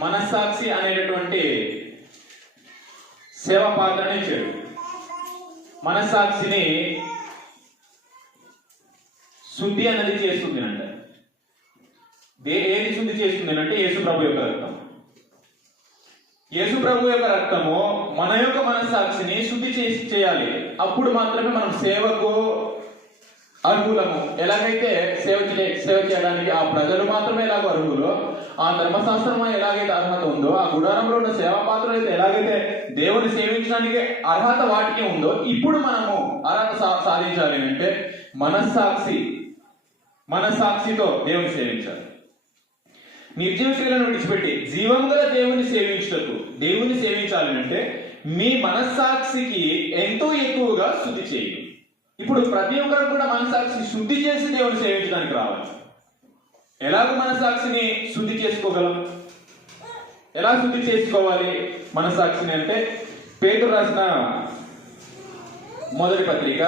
మనస్సాక్షి అనేటటువంటి సేవ పాత్రని ఇచ్చాడు. మనస్సాక్షిని శుద్ధి అనేది చేస్తుంది అంటే ఏది శుద్ధి చేస్తుంది అంటే యేసు ప్రభు యొక్క రక్తం. యేసు ప్రభు యొక్క రక్తము మన యొక్క మనస్సాక్షిని శుద్ధి చేయాలి. అప్పుడు మాత్రమే మనం సేవకు అర్హులము. ఎలాగైతే సేవ చేయడానికి ఆ ప్రజలు మాత్రమే ఎలాగో అర్హులు, ఆ ధర్మశాస్త్రం ఎలాగైతే అర్హత ఉందో, ఆ గుడారంలో ఉన్న సేవా పాత్రలు అయితే ఎలాగైతే దేవుని సేవించడానికి అర్హత వాటికి ఉందో, ఇప్పుడు మనము అర్హత సాధించాలి అంటే మనస్సాక్షితో దేవుని సేవించాలి. నిర్జీవ క్రియలను విడిచిపెట్టి జీవం గల దేవుని సేవించాలి అంటే మీ మనస్సాక్షికి ఎంతో ఎక్కువగా శుద్ధి చేయండి. ఇప్పుడు ప్రతి ఒక్కరు కూడా మనస్సాక్షిని శుద్ధి చేసి దేవుని సేవించడానికి రావాలి. ఎలాగ మనస్సాక్షిని శుద్ధి చేసుకోగలం? ఎలా శుద్ధి చేసుకోవాలి మనస్సాక్షిని అంటే పేతురు రాసిన మొదటి పత్రిక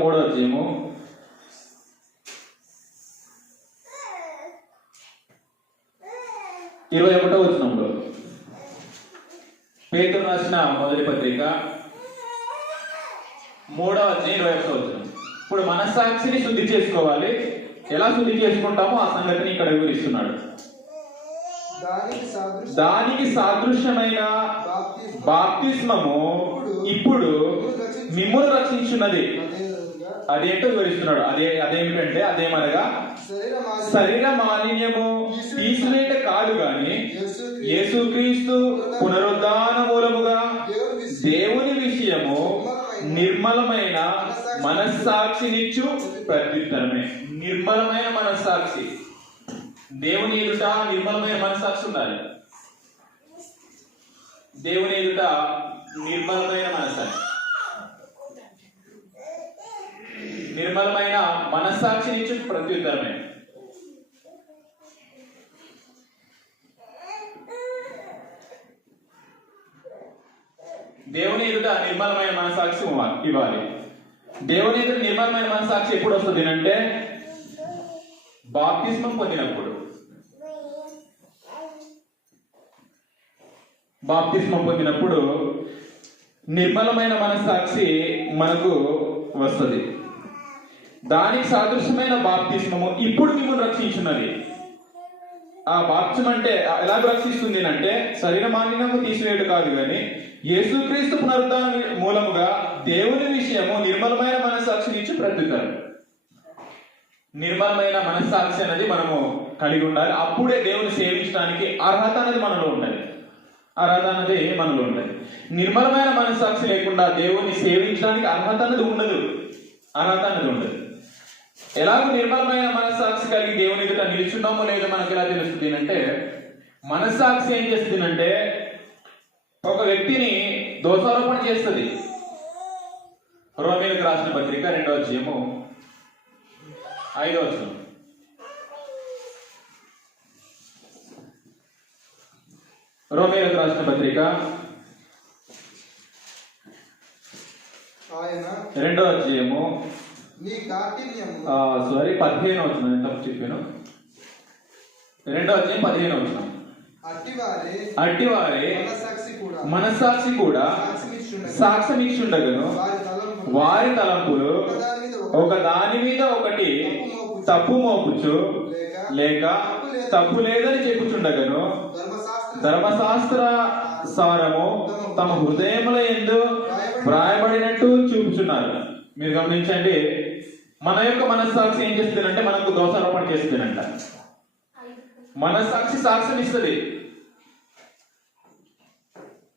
3వ అధ్యాయము 21వ వచనంలో పేతురు రాసిన మొదటి పత్రిక 3వ అధ్యాయం 21వ వచనం. ఇప్పుడు మనస్సాక్షిని శుద్ధి చేసుకోవాలి. ఎలా శుద్ధి చేసుకుంటామో ఆ సంగతిని ఇక్కడ వివరిస్తున్నాడు. దానికి సాదృశ్యమైన బాప్తిస్మము ఇప్పుడు మిమ్మును రక్షించున్నది. అదేంటో వివరిస్తున్నాడు. అదేమిటంటే అదేమనగా శరీర మాలిన్యము తీసివేట కాదు గాని యేసుక్రీస్తు పునరుద్ధాన మూలముగా దేవుని విషయము నిర్మలమైన మనస్సాక్షినిచ్చు ప్రత్యుత్తరమే. నిర్మలమైన మనస్సాక్షి, దేవుని ఎదుట నిర్మలమైన మనస్సాక్షి ఉండాలి. దేవుని ఎదుట నిర్మలమైన మనస్సాక్షి, నిర్మలమైన మనస్సాక్షినిచ్చు ప్రత్యుత్తరమే. దేవుని ఎదుట నిర్మలమైన మనస్సాక్షి ఇవ్వాలి. దేవుని ఎదుట నిర్మలమైన మనస్సాక్షి ఎప్పుడు వస్తుంది అంటే బాప్తిస్మం పొందినప్పుడు. నిర్మలమైన మనస్సాక్షి మనకు వస్తుంది. దానికి సాదృశ్యమైన బాప్తిస్మము ఇప్పుడు మిమ్మల్ని రక్షించున్నది. ఆ బాప్తిస్మం అంటే ఎలాగ రక్షిస్తుంది అంటే శరీర మాలిన్యము తీసివేయడం కాదు కానీ యేసుక్రీస్తు పునరుద్ధాన మూలముగా దేవుని విషయము నిర్మలమైన మనస్సాక్షిని ఇచ్చి ప్రత్యుత్తరం. నిర్మలమైన మనస్సాక్షి అనేది మనము కలిగి ఉండాలి. అప్పుడే దేవుని సేవించడానికి అర్హత అనేది మనలో ఉండాలి. నిర్మలమైన మనస్సాక్షి లేకుండా దేవుని సేవించడానికి అర్హత అనేది ఉండదు. ఎలాగో నిర్మలమైన మనస్సాక్షి కలిగి దేవుని ఎదుట నిలుచున్నామో లేదో మనకు ఎలా తెలుస్తుంది అంటే మనస్సాక్షి ఏం చేస్తుందంటే ఒక వ్యక్తిని దోషారోపణ చేస్తుంది. రోమీయులకు రాసిన పత్రిక 2వ అధ్యాయము 5వ వచనం. రోమీయులకు రాసిన పత్రిక 2వ అధ్యాయము 15వ వచనం. తప్పు చెప్పాను. 2వ అధ్యాయం 15వ వచనం. అట్టివారే మనస్సాక్షి కూడా సాక్ష్యం ఇచ్చుండగను. వారి తలంపులు ఒక దాని మీద ఒకటి తప్పు మోపుచు లేక తప్పు లేదని చెప్పుచుండగను. ధర్మశాస్త్ర సారము తమ హృదయముల యందు వ్రాయబడినట్టు చూపుచున్నారు. మీరు గమనించండి, మన యొక్క మనస్సాక్షి ఏం చేస్తుందంటే మనకు దోషారోపణ చేస్తుందంట. మనస్సాక్షి సాక్ష్యం ఇస్తుంది.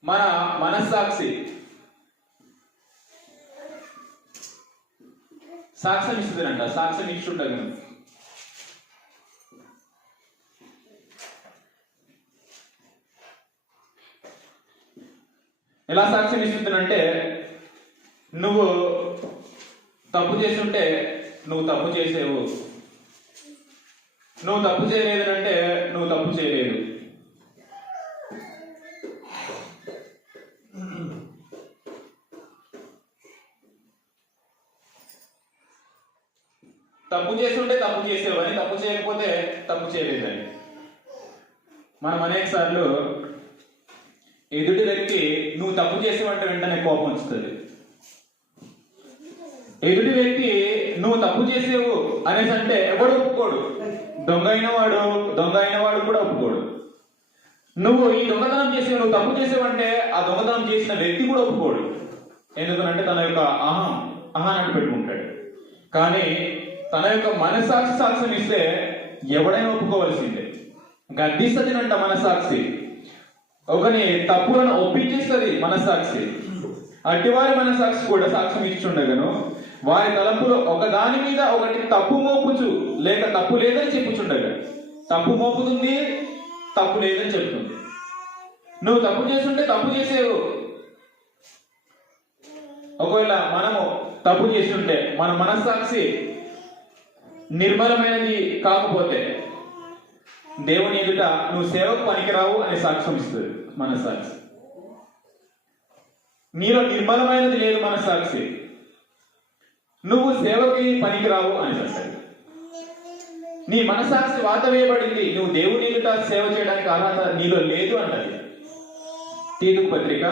మన మనస్సాక్షి సాక్ష్యం ఇస్తుందంట. సాక్ష్యం ఇచ్చుండగను. ఎలా సాక్ష్యం ఇస్తుందంటే, నువ్వు తప్పు చేసి ఉంటే నువ్వు తప్పు చేసేవు, నువ్వు తప్పు చేయలేదు అంటే నువ్వు తప్పు చేయలేదు. తప్పు చేసి ఉంటే తప్పు చేసేవని, తప్పు చేయకపోతే తప్పు చేయలేదని. మనం అనేక సార్లు ఎదుటి వ్యక్తి నువ్వు తప్పు చేసేవంటే వెంటనే కోపం వస్తుంది. ఎదుటి వ్యక్తి నువ్వు తప్పు చేసేవు అనేసి అంటే ఎవడు ఒప్పుకోడు. దొంగ అయిన వాడు కూడా ఒప్పుకోడు. నువ్వు ఈ దొంగతనం చేసేవు, నువ్వు తప్పు చేసేవంటే ఆ దొంగతనం చేసిన వ్యక్తి కూడా ఒప్పుకోడు. ఎందుకంటే తన యొక్క అహాన్ని పెట్టుకుంటాడు. కానీ తన యొక్క మనస్సాక్షి సాక్ష్యం ఇస్తే ఎవడైనా ఒప్పుకోవాల్సిందే. గద్దిస్తుందినంట మనస్సాక్షి. ఒకని తప్పులను ఒప్పించేస్తుంది మనస్సాక్షి. అట్టివారి మనస్సాక్షి కూడా సాక్ష్యం ఇచ్చుండగను. వారి తలంపులు ఒక దాని మీద ఒకటి తప్పు మోపుచు లేక తప్పు లేదని చెప్పుచుండగా. తప్పు మోపుతుంది, తప్పు లేదని చెప్తుంది. నువ్వు తప్పు చేస్తుంటే తప్పు చేసేవు. ఒకవేళ మనము తప్పు చేస్తుంటే మన మనస్సాక్షి నిర్మలమైనది కాకపోతే దేవుని ఎదుట నువ్వు సేవకు పనికిరావు అనే సాక్ష్యం ఇస్తుంది మనస్సాక్షి. నీలో నిర్మలమైనది లేదు మనస్సాక్షి, నువ్వు సేవకి పనికిరావు అని అంటాడు. నీ మనస్సాక్షి వాత వేయబడింది, నువ్వు దేవుని ఎదుట సేవ చేయడానికి అర్హత నీలో లేదు అంటది. తీతుకు పత్రిక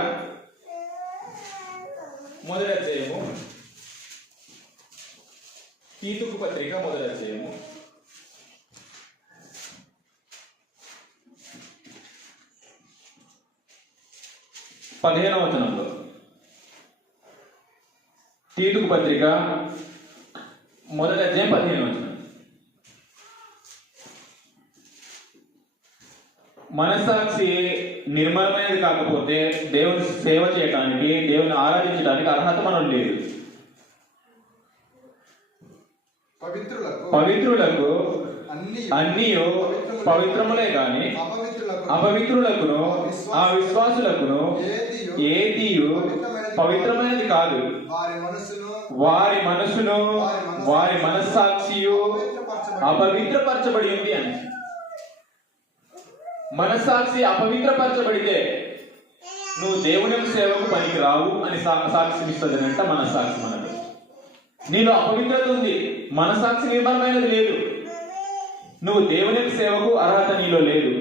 1వ అధ్యాయము, తీతుకు పత్రిక 1వ అధ్యాయము 15వ వచనంలో. తీతుకు పత్రిక 1వ అధ్యాయం 15వ వచనం. మనస్సాక్షి నిర్మలమైనది కాకపోతే దేవుని సేవ చేయడానికి, దేవుని ఆరాధించడానికి అర్హత మనం లేదు. పవిత్రులకు అన్నీ పవిత్రములే గాని అపవిత్రులకును ఆ విశ్వాసులకును ఏదియు పవిత్రమైనది కాదు. వారి మనసును వారి మనస్సాక్షియు అపవిత్రపరచబడి ఉంది అని. మనస్సాక్షి అపవిత్రపరచబడితే నువ్వు దేవుని సేవకు పనికి రావు అని సాక్ష్యం ఇస్తుంది అంట మనస్సాక్షి. మనకు నీలో అపవిత్రత ఉంది, మనస్సాక్షి నిర్మలమైనది లేదు, నువ్వు దేవుని సేవకు అర్హత నీలో లేదు,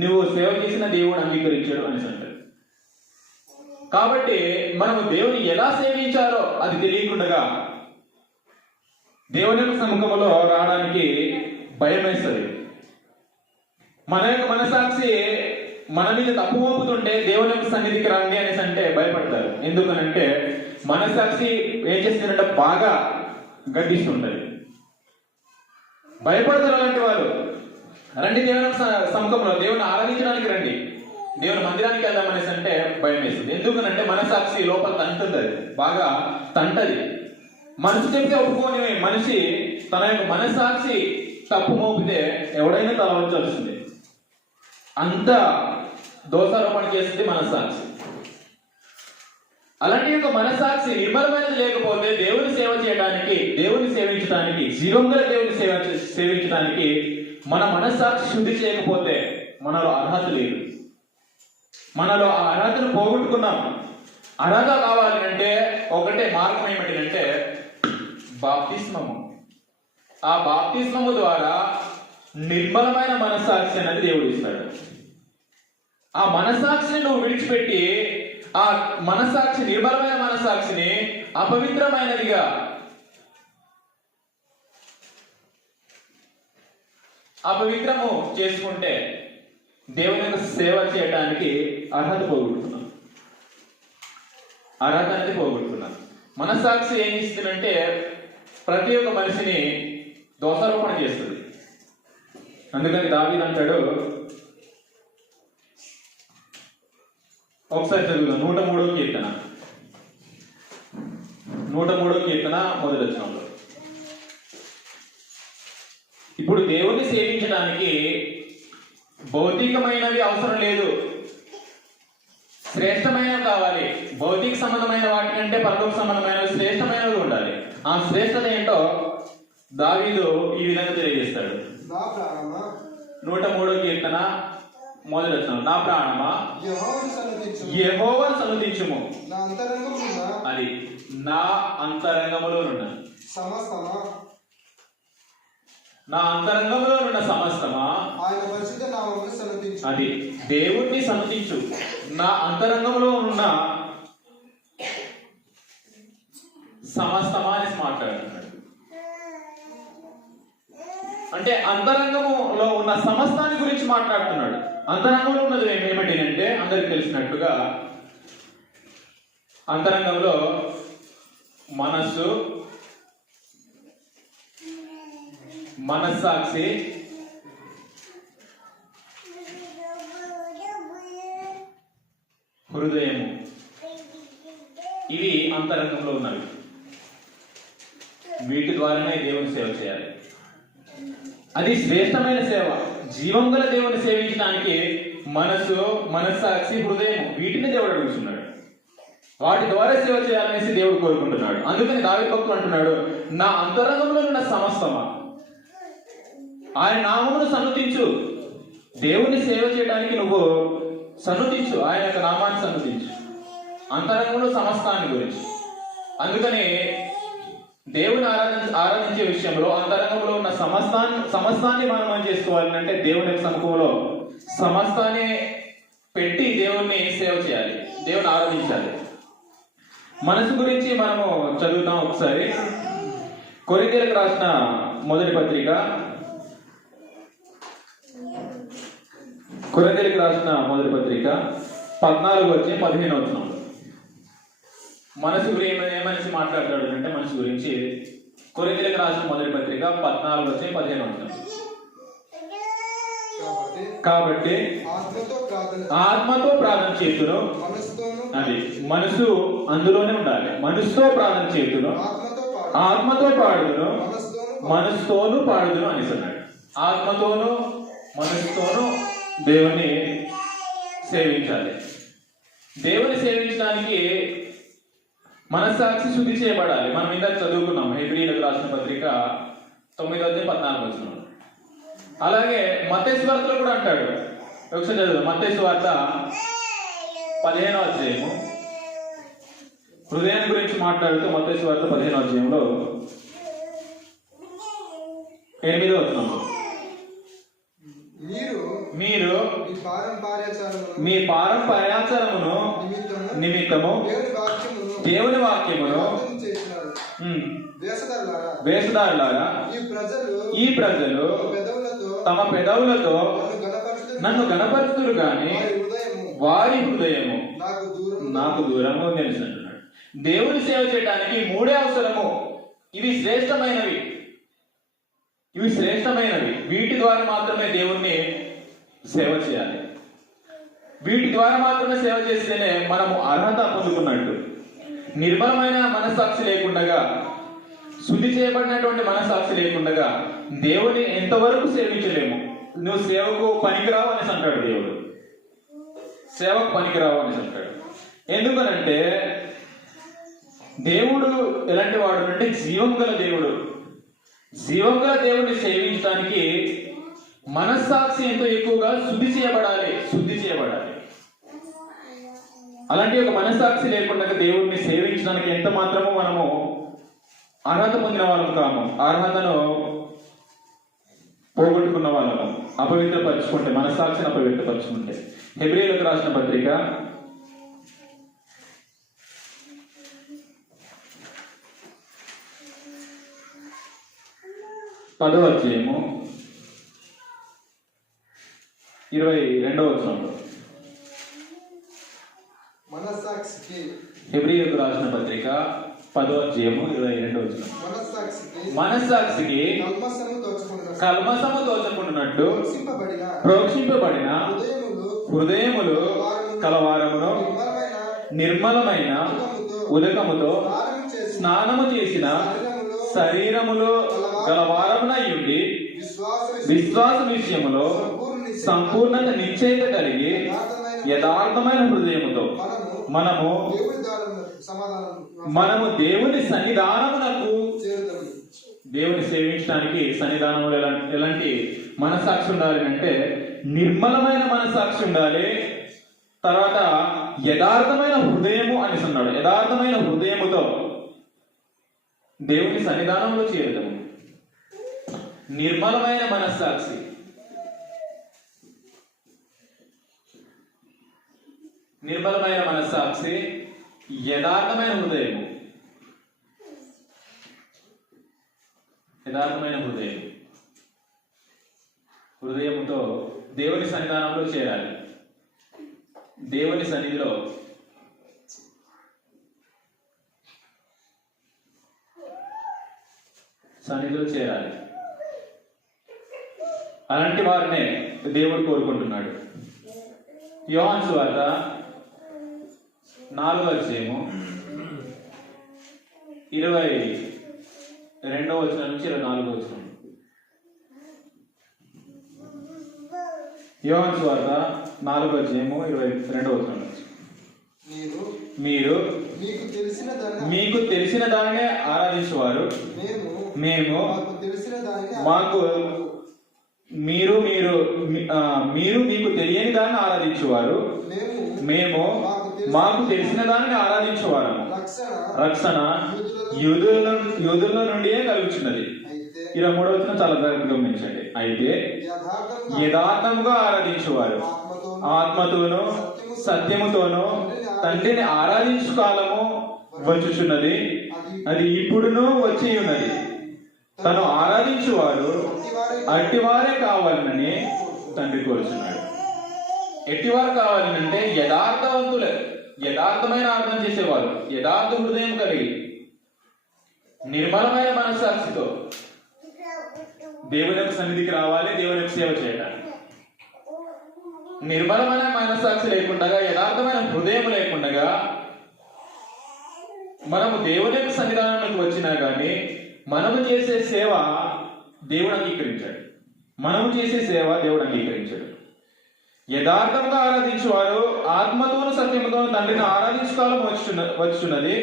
నువ్వు సేవ చేసిన దేవుడు అంగీకరించాడు అని అంటారు. కాబట్టి మనము దేవుని ఎలా సేవించాలో అది తెలియకుండా దేవుని యొక్క సముఖంలో రావడానికి భయం వేస్తుంది. మన యొక్క మనస్సాక్షి మన మీద తప్పు మోపుతుంటే దేవుని యొక్క సన్నిధికి రండి అనేసి అంటే భయపడతారు. ఎందుకనంటే మనస్సాక్షి ఏం చేస్తుందంటే బాగా గడ్డిస్తుంటది. భయపడతారు అలాంటి వాళ్ళు. రండి దేవుని సముఖంలో, దేవుని ఆరాధించడానికి రండి, దేవుని మందిరానికి వెళ్దామనేసి అంటే భయం వేస్తుంది. ఎందుకనంటే మనస్సాక్షి లోపల తంటుంది, బాగా తంటది. మనసు చెప్తే ఒప్పుకోని మనిషి తన యొక్క మనస్సాక్షి తప్పు మోపితే ఎవడైనా తల వంచాల్సిందే. అంత దోషారోపణ చేస్తుంది మనస్సాక్షి. అలాంటి యొక్క మనస్సాక్షి నిర్మలమైనది లేకపోతే దేవుని సేవ చేయడానికి, దేవుని సేవించడానికి, జీవంగల దేవుని సేవించడానికి మన మనస్సాక్షి శుద్ధి చేయకపోతే మనలో అర్హత లేదు. మనలో ఆ అర్హతను పోగొట్టుకున్నాం. అర్హత కావాలి అంటే ఒకటే మార్గం ఏమిటంటే బాప్తిస్మము. ఆ బాప్తిస్మము ద్వారా నిర్మలమైన మనస్సాక్షి అనేది దేవుడు ఇస్తాడు. ఆ మనస్సాక్షిని నువ్వు విడిచిపెట్టి ఆ మనస్సాక్షి, నిర్మలమైన మనస్సాక్షిని అపవిత్రమైనదిగా, అపవిత్రము చేసుకుంటే దేవుని యొక్క సేవ చేయడానికి అర్హత పోగొట్టుకున్నాం. అర్హత అనేది పోగొట్టుకున్నాం. మనస్సాక్షి ఏం చేస్తుందంటే ప్రతి ఒక్క మనిషిని దోషారోపణ చేస్తుంది. అందుకని దావీదు అంటాడు, ఒకసారి చదువుదాం 103వ కీర్తన, 103వ కీర్తన మొదటి వచనంలో. ఇప్పుడు దేవుణ్ణి సేవించడానికి భౌతికమైనవి అవసరం లేదు, శ్రేష్టమైనవి కావాలి. భౌతిక సంబంధమైన వాటి కంటే పరలోక సంబంధమైనవి శ్రేష్టమైనవి ఉండాలి. ఆ శ్రేష్టత ఏంటో దావీదు ఈ విధంగా తెలియజేస్తాడు. నా ప్రాణమా, 103వ కీర్తన మొదటి వచనం, నా ప్రాణమా యెహోవాను సన్నిధించుము. యెహోవాను సన్నిధించుము. నా అంతరంగమున అది నా అంతరంగములోనున్న సమస్తమా, నా అంతరంగంలోనున్న సమస్తమా ఆయన పరిశుద్ధ నామమును సన్నిధించు. అది దేవుణ్ణి సన్నిధించు. నా అంతరంగంలో ఉన్న సమస్తమా అని మాట్లాడుతున్నాడు. అంటే అంతరంగములో ఉన్న సమస్తాన్ని గురించి మాట్లాడుతున్నాడు. అంతరంగంలో ఉన్నది ఏమిటి అంటే అందరికి తెలిసినట్టుగా అంతరంగంలో మనస్సు, మనస్సాక్షి, హృదయము, ఇవి అంతరంగంలో ఉన్నవి. వీటి ద్వారానే దేవుని సేవ చేయాలి. అది శ్రేష్టమైన సేవ. జీవం గల దేవుని సేవించడానికి మనసు, మనస్సాక్షి, హృదయం, వీటిని దేవుడు అడుగుతున్నాడు. వాటి ద్వారా సేవ చేయాలనేసి దేవుడు కోరుకుంటున్నాడు. అందుకని దావీదు భక్తుడు అంటున్నాడు, నా అంతరంగంలో ఉన్న సమస్తమా, ఆయన నామమును సన్నుతించు. దేవుని సేవ చేయడానికి నువ్వు సన్నుతించు, ఆయన యొక్క నామాన్ని సన్నుతించు. అంతరంగంలో సమస్తాన్ని గురించి. అందుకని దేవుని ఆరాధించే విషయంలో అంతరంగంలో ఉన్న సమస్తాన్ని మనం చేసుకోవాలి అంటే దేవుని యొక్క సముఖంలో సమస్తాన్ని పెట్టి దేవుణ్ణి సేవ చేయాలి, దేవుని ఆరాధించాలి. మనసు గురించి మనము చదువుతాం ఒకసారి. కొరింథీయులకు రాసిన మొదటి పత్రిక, కొరింథీయులకు రాసిన మొదటి పత్రిక 14-15 మనసు గురించి ఏమని మాట్లాడతాడు అంటే మనసు గురించి కొరింథీయులకు రాసిన మొదటి పత్రిక 14-15. కాబట్టి ఆత్మతో ప్రార్థన చేతును, అది మనసు అందులోనే ఉండాలి. మనసుతో ప్రార్థన చేతును, ఆత్మతో పాడుదును, మనసుతోను పాడుదును అనేసి అన్నాడు. ఆత్మతోను మనసుతోను దేవుని సేవించాలి. దేవుని సేవించడానికి మనస్సాక్షి శుద్ధి చేయబడాలి. మనం ఇందాక చదువుకున్నాం హెబ్రీయులకు రాసిన పత్రిక 9-14. అలాగే మత్తయి సువార్తలో కూడా అంటాడు. ఒకసారి చదువు మత్తయి సువార్త 15వ అధ్యాయము. హృదయం గురించి మాట్లాడుతూ మత్తయి సువార్త 15వ అధ్యాయంలో 8వ వచనంలో, మీరు మీ పారంపర్యాచారమును నిమిత్తము దేవుని వాక్యమును వేషధారులారా, ఈ ప్రజలు తమ పెదవులతో నన్ను గణపరుస్తురు గాని వారి హృదయము నాకు దూరంగా ఉంది అని అంటున్నాడు. దేవుని సేవ చేయడానికి 3 అవసరము. ఇవి శ్రేష్టమైనవి. వీటి ద్వారా మాత్రమే దేవుణ్ణి సేవ చేయాలి. వీటి ద్వారా మాత్రమే సేవ చేస్తేనే మనము అర్హత పొందుకున్నట్టు. నిర్మలమైన మనస్సాక్షి లేకుండా, శుద్ధి చేయబడినటువంటి మనస్సాక్షి లేకుండా దేవుని ఎంతవరకు సేవించలేము. నువ్వు సేవకు పనికిరావు అనేసి అంటాడు దేవుడు. సేవకు పనికిరావు అనేసి అంటాడు. ఎందుకనంటే దేవుడు ఎలాంటి వాడు అంటే జీవం గల దేవుడు. జీవం గల దేవుడిని సేవించడానికి మనస్సాక్షి ఎంతో ఎక్కువగా శుద్ధి చేయబడాలి. అలాంటి ఒక మనస్సాక్షి లేకుండా దేవుడిని సేవించడానికి ఎంత మాత్రమో మనము అర్హత పొందిన వాళ్ళం కాము. అర్హతను పోగొట్టుకున్న వాళ్ళము. అపవిత్రపరచుకుంటే, మనస్సాక్షిని అపవిత్రపరచుకుంటే. హెబ్రీయులకు రాసిన పత్రిక 10వ అధ్యాయము 22వ వచనంలో. మనస్సాక్షికి. హెబ్రీయులకు రాసిన పత్రిక 10వ అధ్యాయము 22వ వచనం. మనస్సాక్షికి కల్మసము తోచకుండునట్టు ప్రోక్షింపబడిన హృదయములు కలవారమును నిర్మలమైన ఉదకముతో స్నానము చేసిన శరీరములో గలవారమునయ్యుండి విశ్వాస విషయములో సంపూర్ణత నిశ్చయిత కలిగి యథార్థమైన హృదయముతో మనము దేవుని సన్నిధానమునకు, దేవుని సేవించడానికి సన్నిధానంలో ఎలాంటి మనస్సాక్షి ఉండాలి అంటే నిర్మలమైన మనస్సాక్షి ఉండాలి. తర్వాత యథార్థమైన హృదయము అని అన్నాడు. యథార్థమైన హృదయముతో దేవుని సన్నిధానంలో చేరదము. నిర్మలమైన మనస్సాక్షి, నిర్మలమైన మనస్సాక్షి, యథార్థమైన హృదయము. యథార్థమైన హృదయం, హృదయముతో దేవుని సన్నిధానంలో చేరాలి. దేవుని సన్నిధిలో చేరాలి. అలాంటి వారినే దేవుడు కోరుకుంటున్నాడు. యోహాను సువార్త 4వ అధ్యాయము 22వ వచనం నుంచి 24వ వచనం. యోహాను సువార్త 4వ అధ్యాయము 22వ వచనం నుంచి. మీరు మీకు తెలిసిన దానినే ఆరాధించేవారు, మేము మాకు మీరు మీకు తెలియని దాన్ని ఆరాధించేవారు, మేము మాకు తెలిసిన దానిని ఆరాధించేవారు. రక్షణ యూదుల నుండియే కలుగుతున్నది. 23వ వచనం చాలా జాగ్రత్తగా గమనించండి. అయితే యథార్థముగా ఆరాధించేవారు ఆత్మతోనూ సత్యముతోనూ తండ్రిని ఆరాధించు కాలము వచ్చుచున్నది, అది ఇప్పుడును వచ్చి ఉన్నది. తను ఆరాధించువారు అట్టివారే కావాలని తండ్రి కోరుచున్నాడు. ఎట్టివారు కావాలంటే యథార్థవంతులే, యథార్థమైన ఆరాధన చేసేవారు, యథార్థ హృదయం కలిగి నిర్మలమైన మనస్సాక్షితో దేవుని యొక్క సన్నిధికి రావాలి, దేవుని యొక్క సేవ చేయడానికి. నిర్మలమైన మనస్సాక్షి లేకుండా, యథార్థమైన హృదయం లేకుండా మనము దేవుని యొక్క సన్నిధానానికి వచ్చినా కానీ మనము చేసే సేవ దేవుడు అంగీకరించాడు. మనము చేసే సేవ దేవుడు అంగీకరించాడు. యథార్థంగా ఆరాధించేవారు ఆత్మతోను సత్యముతోను తండ్రిని ఆరాధించుకోవాలని వచ్చున్నది,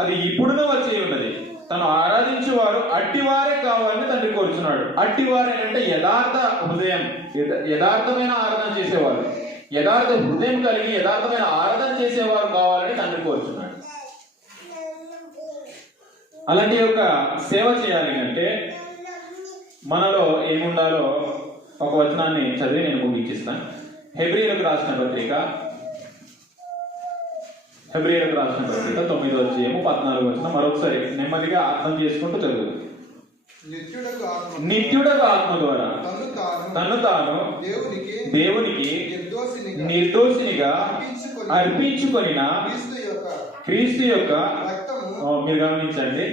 అది ఇప్పుడునూ వచ్చి ఉన్నది. తను ఆరాధించేవారు అట్టివారే కావాలని తండ్రి కోరుచున్నాడు. అట్టివారే అంటే యథార్థ హృదయం, యథార్థమైన ఆరాధన చేసేవారు, యథార్థ హృదయం కలిగి యథార్థమైన ఆరాధన చేసేవారు కావాలని తండ్రి కోరుచున్నాడు. అలాంటి యొక్క సేవ చేయాలి అంటే మనలో ఏముండాలో ఒక వచనాన్ని చదివి నేను ముగించిస్తాను. హెబ్రీయులకు రాసిన పత్రిక 9వ అధ్యాయము 14వ వచనం. మరొకసారి నెమ్మదిగా అర్థం చేసుకుంటూ చదువు. నిత్యుడకు ఆత్మ ద్వారా తను తాను దేవునికి నిర్దోషినిగా అర్పించుకొనిన క్రీస్తు యొక్క, మీరు గమనించండి,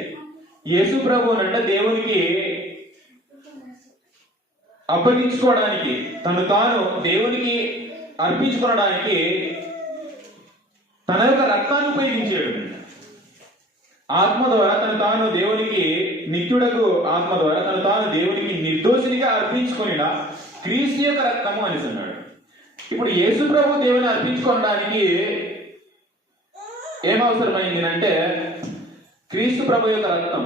యేసు ప్రభువును అంటే దేవునికి అప్పగించుకోవడానికి, తను తాను దేవునికి అర్పించుకోవడానికి తన యొక్క రక్తాన్ని ఉపయోగించాడు. ఆత్మ ద్వారా తను తాను దేవునికి, నిత్యుడకు ఆత్మ ద్వారా తను తాను దేవునికి నిర్దోషినిగా అర్పించుకొనిన క్రీస్తు యొక్క రక్తము అని అన్నాడు. ఇప్పుడు యేసు ప్రభు దేవుని అర్పించుకోవడానికి ఏం అవసరమైంది అంటే క్రీస్తు ప్రభు యొక్క రక్తం.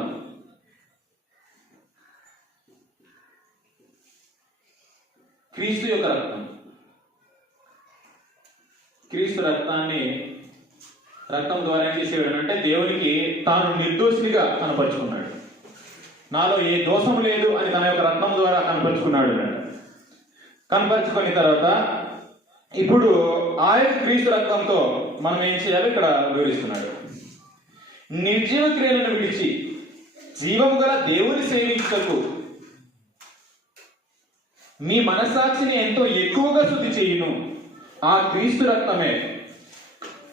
క్రీస్తు యొక్క రక్తం, క్రీస్తు రక్తం ద్వారా ఏం చేసేవాడు అంటే దేవునికి తాను నిర్దోషిగా కనపరుచుకున్నాడు. నాలో ఏ దోషం లేదు అని తన యొక్క రక్తం ద్వారా కనపరుచుకున్నాడు. కనపరుచుకున్న తర్వాత ఇప్పుడు ఆ యొక్క క్రీస్తు రక్తంతో మనం ఏం చేయాలో ఇక్కడ వివరిస్తున్నాడు. నిర్జీవ క్రియలను విడిచి జీవము గల దేవుని సేవించుటకు మీ మనస్సాక్షిని ఎంతో ఎక్కువగా శుద్ధి చేయును. ఆ క్రీస్తు రక్తమే.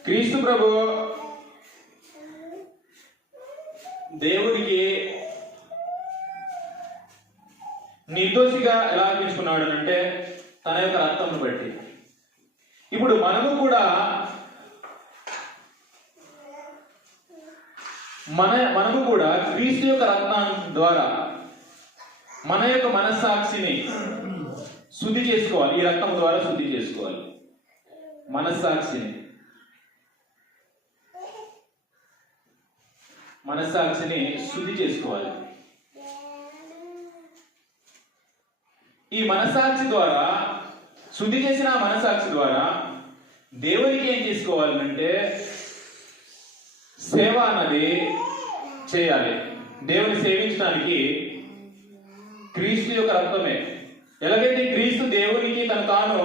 క్రీస్తు ప్రభు దేవునికి నిర్దోషిగా ఎలా అనిపించుకున్నాడు అంటే తన యొక్క రక్తంను బట్టి. ఇప్పుడు మనము కూడా క్రీస్తు యొక్క రక్తం ద్వారా మన యొక్క మనస్సాక్షిని శుద్ధి చేసుకోవాలి. ఈ రక్తం ద్వారా శుద్ధి చేసుకోవాలి మనస్సాక్షిని శుద్ధి చేసుకోవాలి. ఈ మనస్సాక్షి ద్వారా శుద్ధి చేసిన మనస్సాక్షి ద్వారా దేవునికి ఏం చేసుకోవాలంటే సేవ అన్నది చేయాలి. దేవుని సేవించడానికి క్రీస్తు యొక్క రక్తమే. ఎలాగైతే క్రీస్తు దేవునికి తాను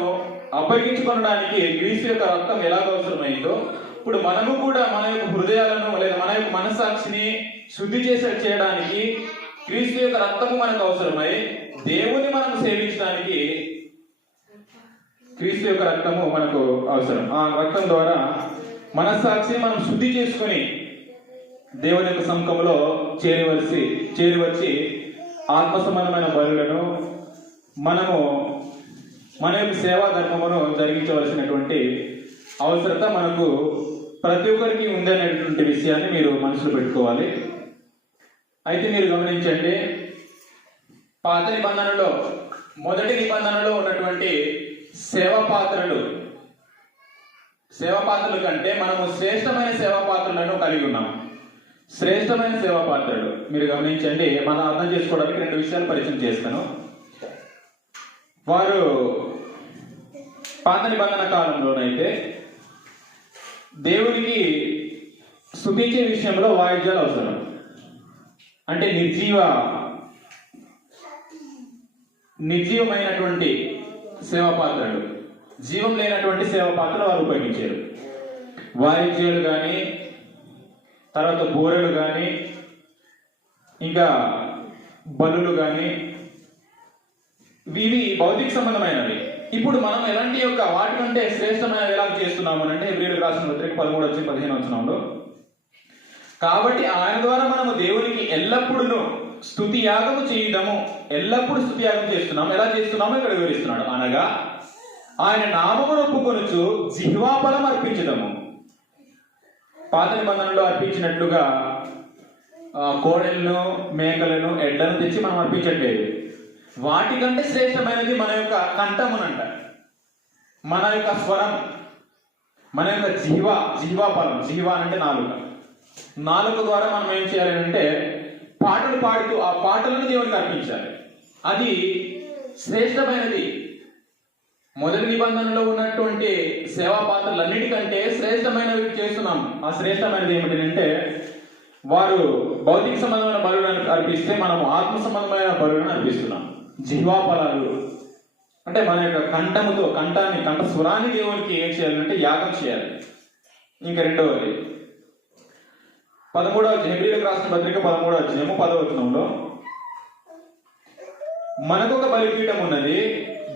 అప్పగించుకోవడానికి క్రీస్తు యొక్క రక్తం ఎలాగ అవసరమైందో, ఇప్పుడు మనము కూడా మన యొక్క హృదయాలను లేదా మన యొక్క మనస్సాక్షిని శుద్ధి చేయడానికి క్రీస్తు యొక్క రక్తము మనకు అవసరమై, దేవుని మనం సేవించడానికి క్రీస్తు యొక్క రక్తము మనకు అవసరం. ఆ రక్తం ద్వారా మనస్సాక్షిని మనం శుద్ధి చేసుకుని దేవుని యొక్క సముఖంలో చేరివచ్చి ఆత్మ సంబంధమైన బలులను మనము మన యొక్క సేవా ధర్మమును జరిగించవలసినటువంటి అవసరత మనకు ప్రతి ఒక్కరికి ఉందనేటువంటి విషయాన్ని మీరు మనసులో పెట్టుకోవాలి. అయితే మీరు గమనించండి, పాత నిబంధనలో మొదటి నిబంధనలో ఉన్నటువంటి సేవ పాత్రలు కంటే మనము శ్రేష్టమైన సేవా పాత్రలను కలిగి ఉన్నాం. శ్రేష్టమైన సేవా పాత్రలు మీరు గమనించండి. మనం అర్థం చేసుకోవడానికి 2 విషయాలు పరిచయం చేస్తాను. వారు పాత నిబంధన కాలంలోనైతే దేవునికి స్తుతించే విషయంలో వాయిద్యాలు అవసరం. అంటే నిర్జీవమైనటువంటి సేవా పాత్రలు, జీవం లేనటువంటి సేవా పాత్రలు వారు ఉపయోగించారు. వాయిద్యాలు కానీ, తర్వాత బూరెలు కానీ, ఇంకా బలులు కానీ, ఇవి భౌతిక సంబంధమైనవి. ఇప్పుడు మనం ఎలాంటి యొక్క వాటికంటే శ్రేష్టమైనవి ఎలా చేస్తున్నాము అంటే హెబ్రీయులకు రాసిన పత్రిక 13:15 కాబట్టి ఆయన ద్వారా మనము దేవునికి ఎల్లప్పుడూ స్తుతి యాగము చేయుదము. ఎల్లప్పుడూ స్తుతి యాగం చేస్తున్నాము. ఎలా చేస్తున్నామో ఇక్కడ వివరిస్తున్నాడు. అనగా ఆయన నామమును ఒప్పుకొనుచు జిహ్వా ఫలం అర్పించదము. పాత నిబంధనలో అర్పించినట్లుగా కోడెలను, మేకలను, ఎడ్లను తెచ్చి మనం అర్పించట్లేదు. వాటికంటే శ్రేష్టమైనది మన యొక్క కంఠమునంట, మన యొక్క స్వరం, మన యొక్క జిహ్వా ఫలం. జిహ్వా అంటే నాలుక ద్వారా మనం ఏం చేయాలి అంటే పాటలు పాడుతూ ఆ పాటలను దేవునికి అర్పించాలి. అది శ్రేష్టమైనది. మొదటి నిబంధనలో ఉన్నటువంటి సేవా పాత్రలన్నిటికంటే శ్రేష్టమైనవి చేస్తున్నాం. ఆ శ్రేష్టమైనది ఏమిటంటే వారు భౌతిక సంబంధమైన బలులను అర్పిస్తే మనము ఆత్మ సంబంధమైన బలులను అర్పిస్తున్నాం. జిహ్వా ఫలాలు అంటే మన యొక్క కంఠ స్వరాన్ని దేవునికి ఏం చేయాలంటే యాగం చేయాలి. ఇంకా రెండవది హెబ్రీయులకు రాసిన పత్రిక 13:10 మనకొక బలిపీఠం ఉన్నది,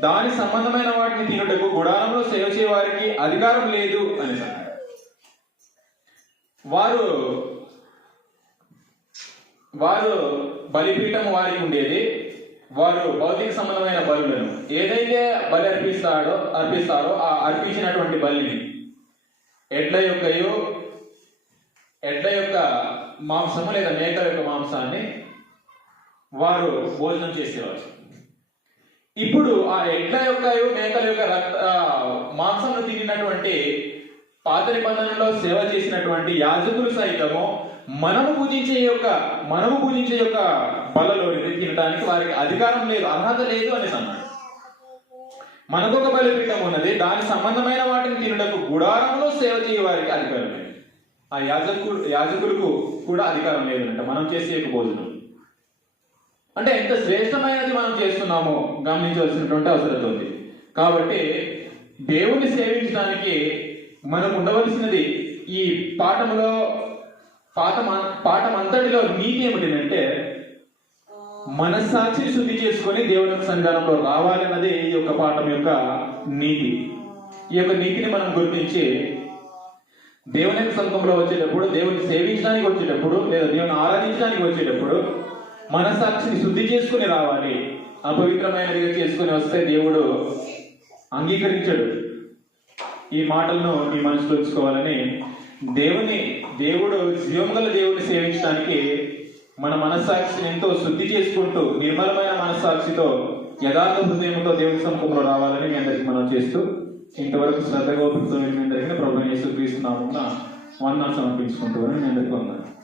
దాని సంబంధమైన వాటిని తినుటకు గుడారంలో సేవ చేయ వారికి అధికారం లేదు అని అన్నాడు. వారు బలిపీఠం వారికి ఉండేది. వారు భౌతిక సంబంధమైన బలులను ఏదైతే బలి అర్పిస్తారో ఆ అర్పించినటువంటి బలిని ఎడ్ల యొక్క మాంసము లేదా మేకల యొక్క మాంసాన్ని వారు భోజనం చేసేవారు. ఇప్పుడు ఆ ఎడ్ల యొక్క మేకల యొక్క మాంసంను తిరిగినటువంటి పాత నిబంధనలో సేవ చేసినటువంటి యాజకులు సైతము మనము పూజించే యొక్క బలలో తినడానికి వారికి అధికారం లేదు, అర్హత లేదు అని అన్నాడు. మనకొక బలిపీఠం ఉన్నది, దాని సంబంధమైన వాటిని తినడానికి గుడారంలో సేవ చేయ వారికి అధికారం లేదు. ఆ యాజకులకు కూడా అధికారం లేదంట మనం చేసే యొక్క భోజనం. అంటే ఎంత శ్రేష్టమైనది మనం చేస్తున్నామో గమనించవలసినటువంటి అవసరం ఉంది. కాబట్టి దేవుని సేవించడానికి మనకు ఉండవలసినది ఈ పాఠంలో పాఠమంతటిలో నీతి ఏమిటంటే మనస్సాక్షిని శుద్ధి చేసుకొని దేవుని సన్నిధానంలో రావాలన్నది ఈ యొక్క పాఠం యొక్క నీతి. ఈ యొక్క నీతిని మనం గుర్తించి దేవుని యొక్క సముఖంలో వచ్చేటప్పుడు, దేవుని సేవించడానికి వచ్చేటప్పుడు, లేదా దేవుని ఆరాధించడానికి వచ్చేటప్పుడు మనస్సాక్షిని శుద్ధి చేసుకుని రావాలి. అపవిత్రమైనదిగా చేసుకుని వస్తే దేవుడు అంగీకరించడు. ఈ మాటలను మీ మనసులో ఉంచుకోవాలని, దేవుడు జీవం గల దేవుడిని సేవించడానికి మన మనస్సాక్షిని ఎంతో శుద్ధి చేసుకుంటూ నిర్మలమైన మనస్సాక్షితో యథార్థ హృదయంతో దేవుని సముఖంలో రావాలని మీ అందరికీ మనం చేస్తూ, ఇంతవరకు శ్రద్ధగా ఓపికతో మీ అందరికీ ప్రభువైన యేసుక్రీస్తు నామమున వందనాలు సమర్పించుకుంటూ మీ అందరికీ వందనాలు.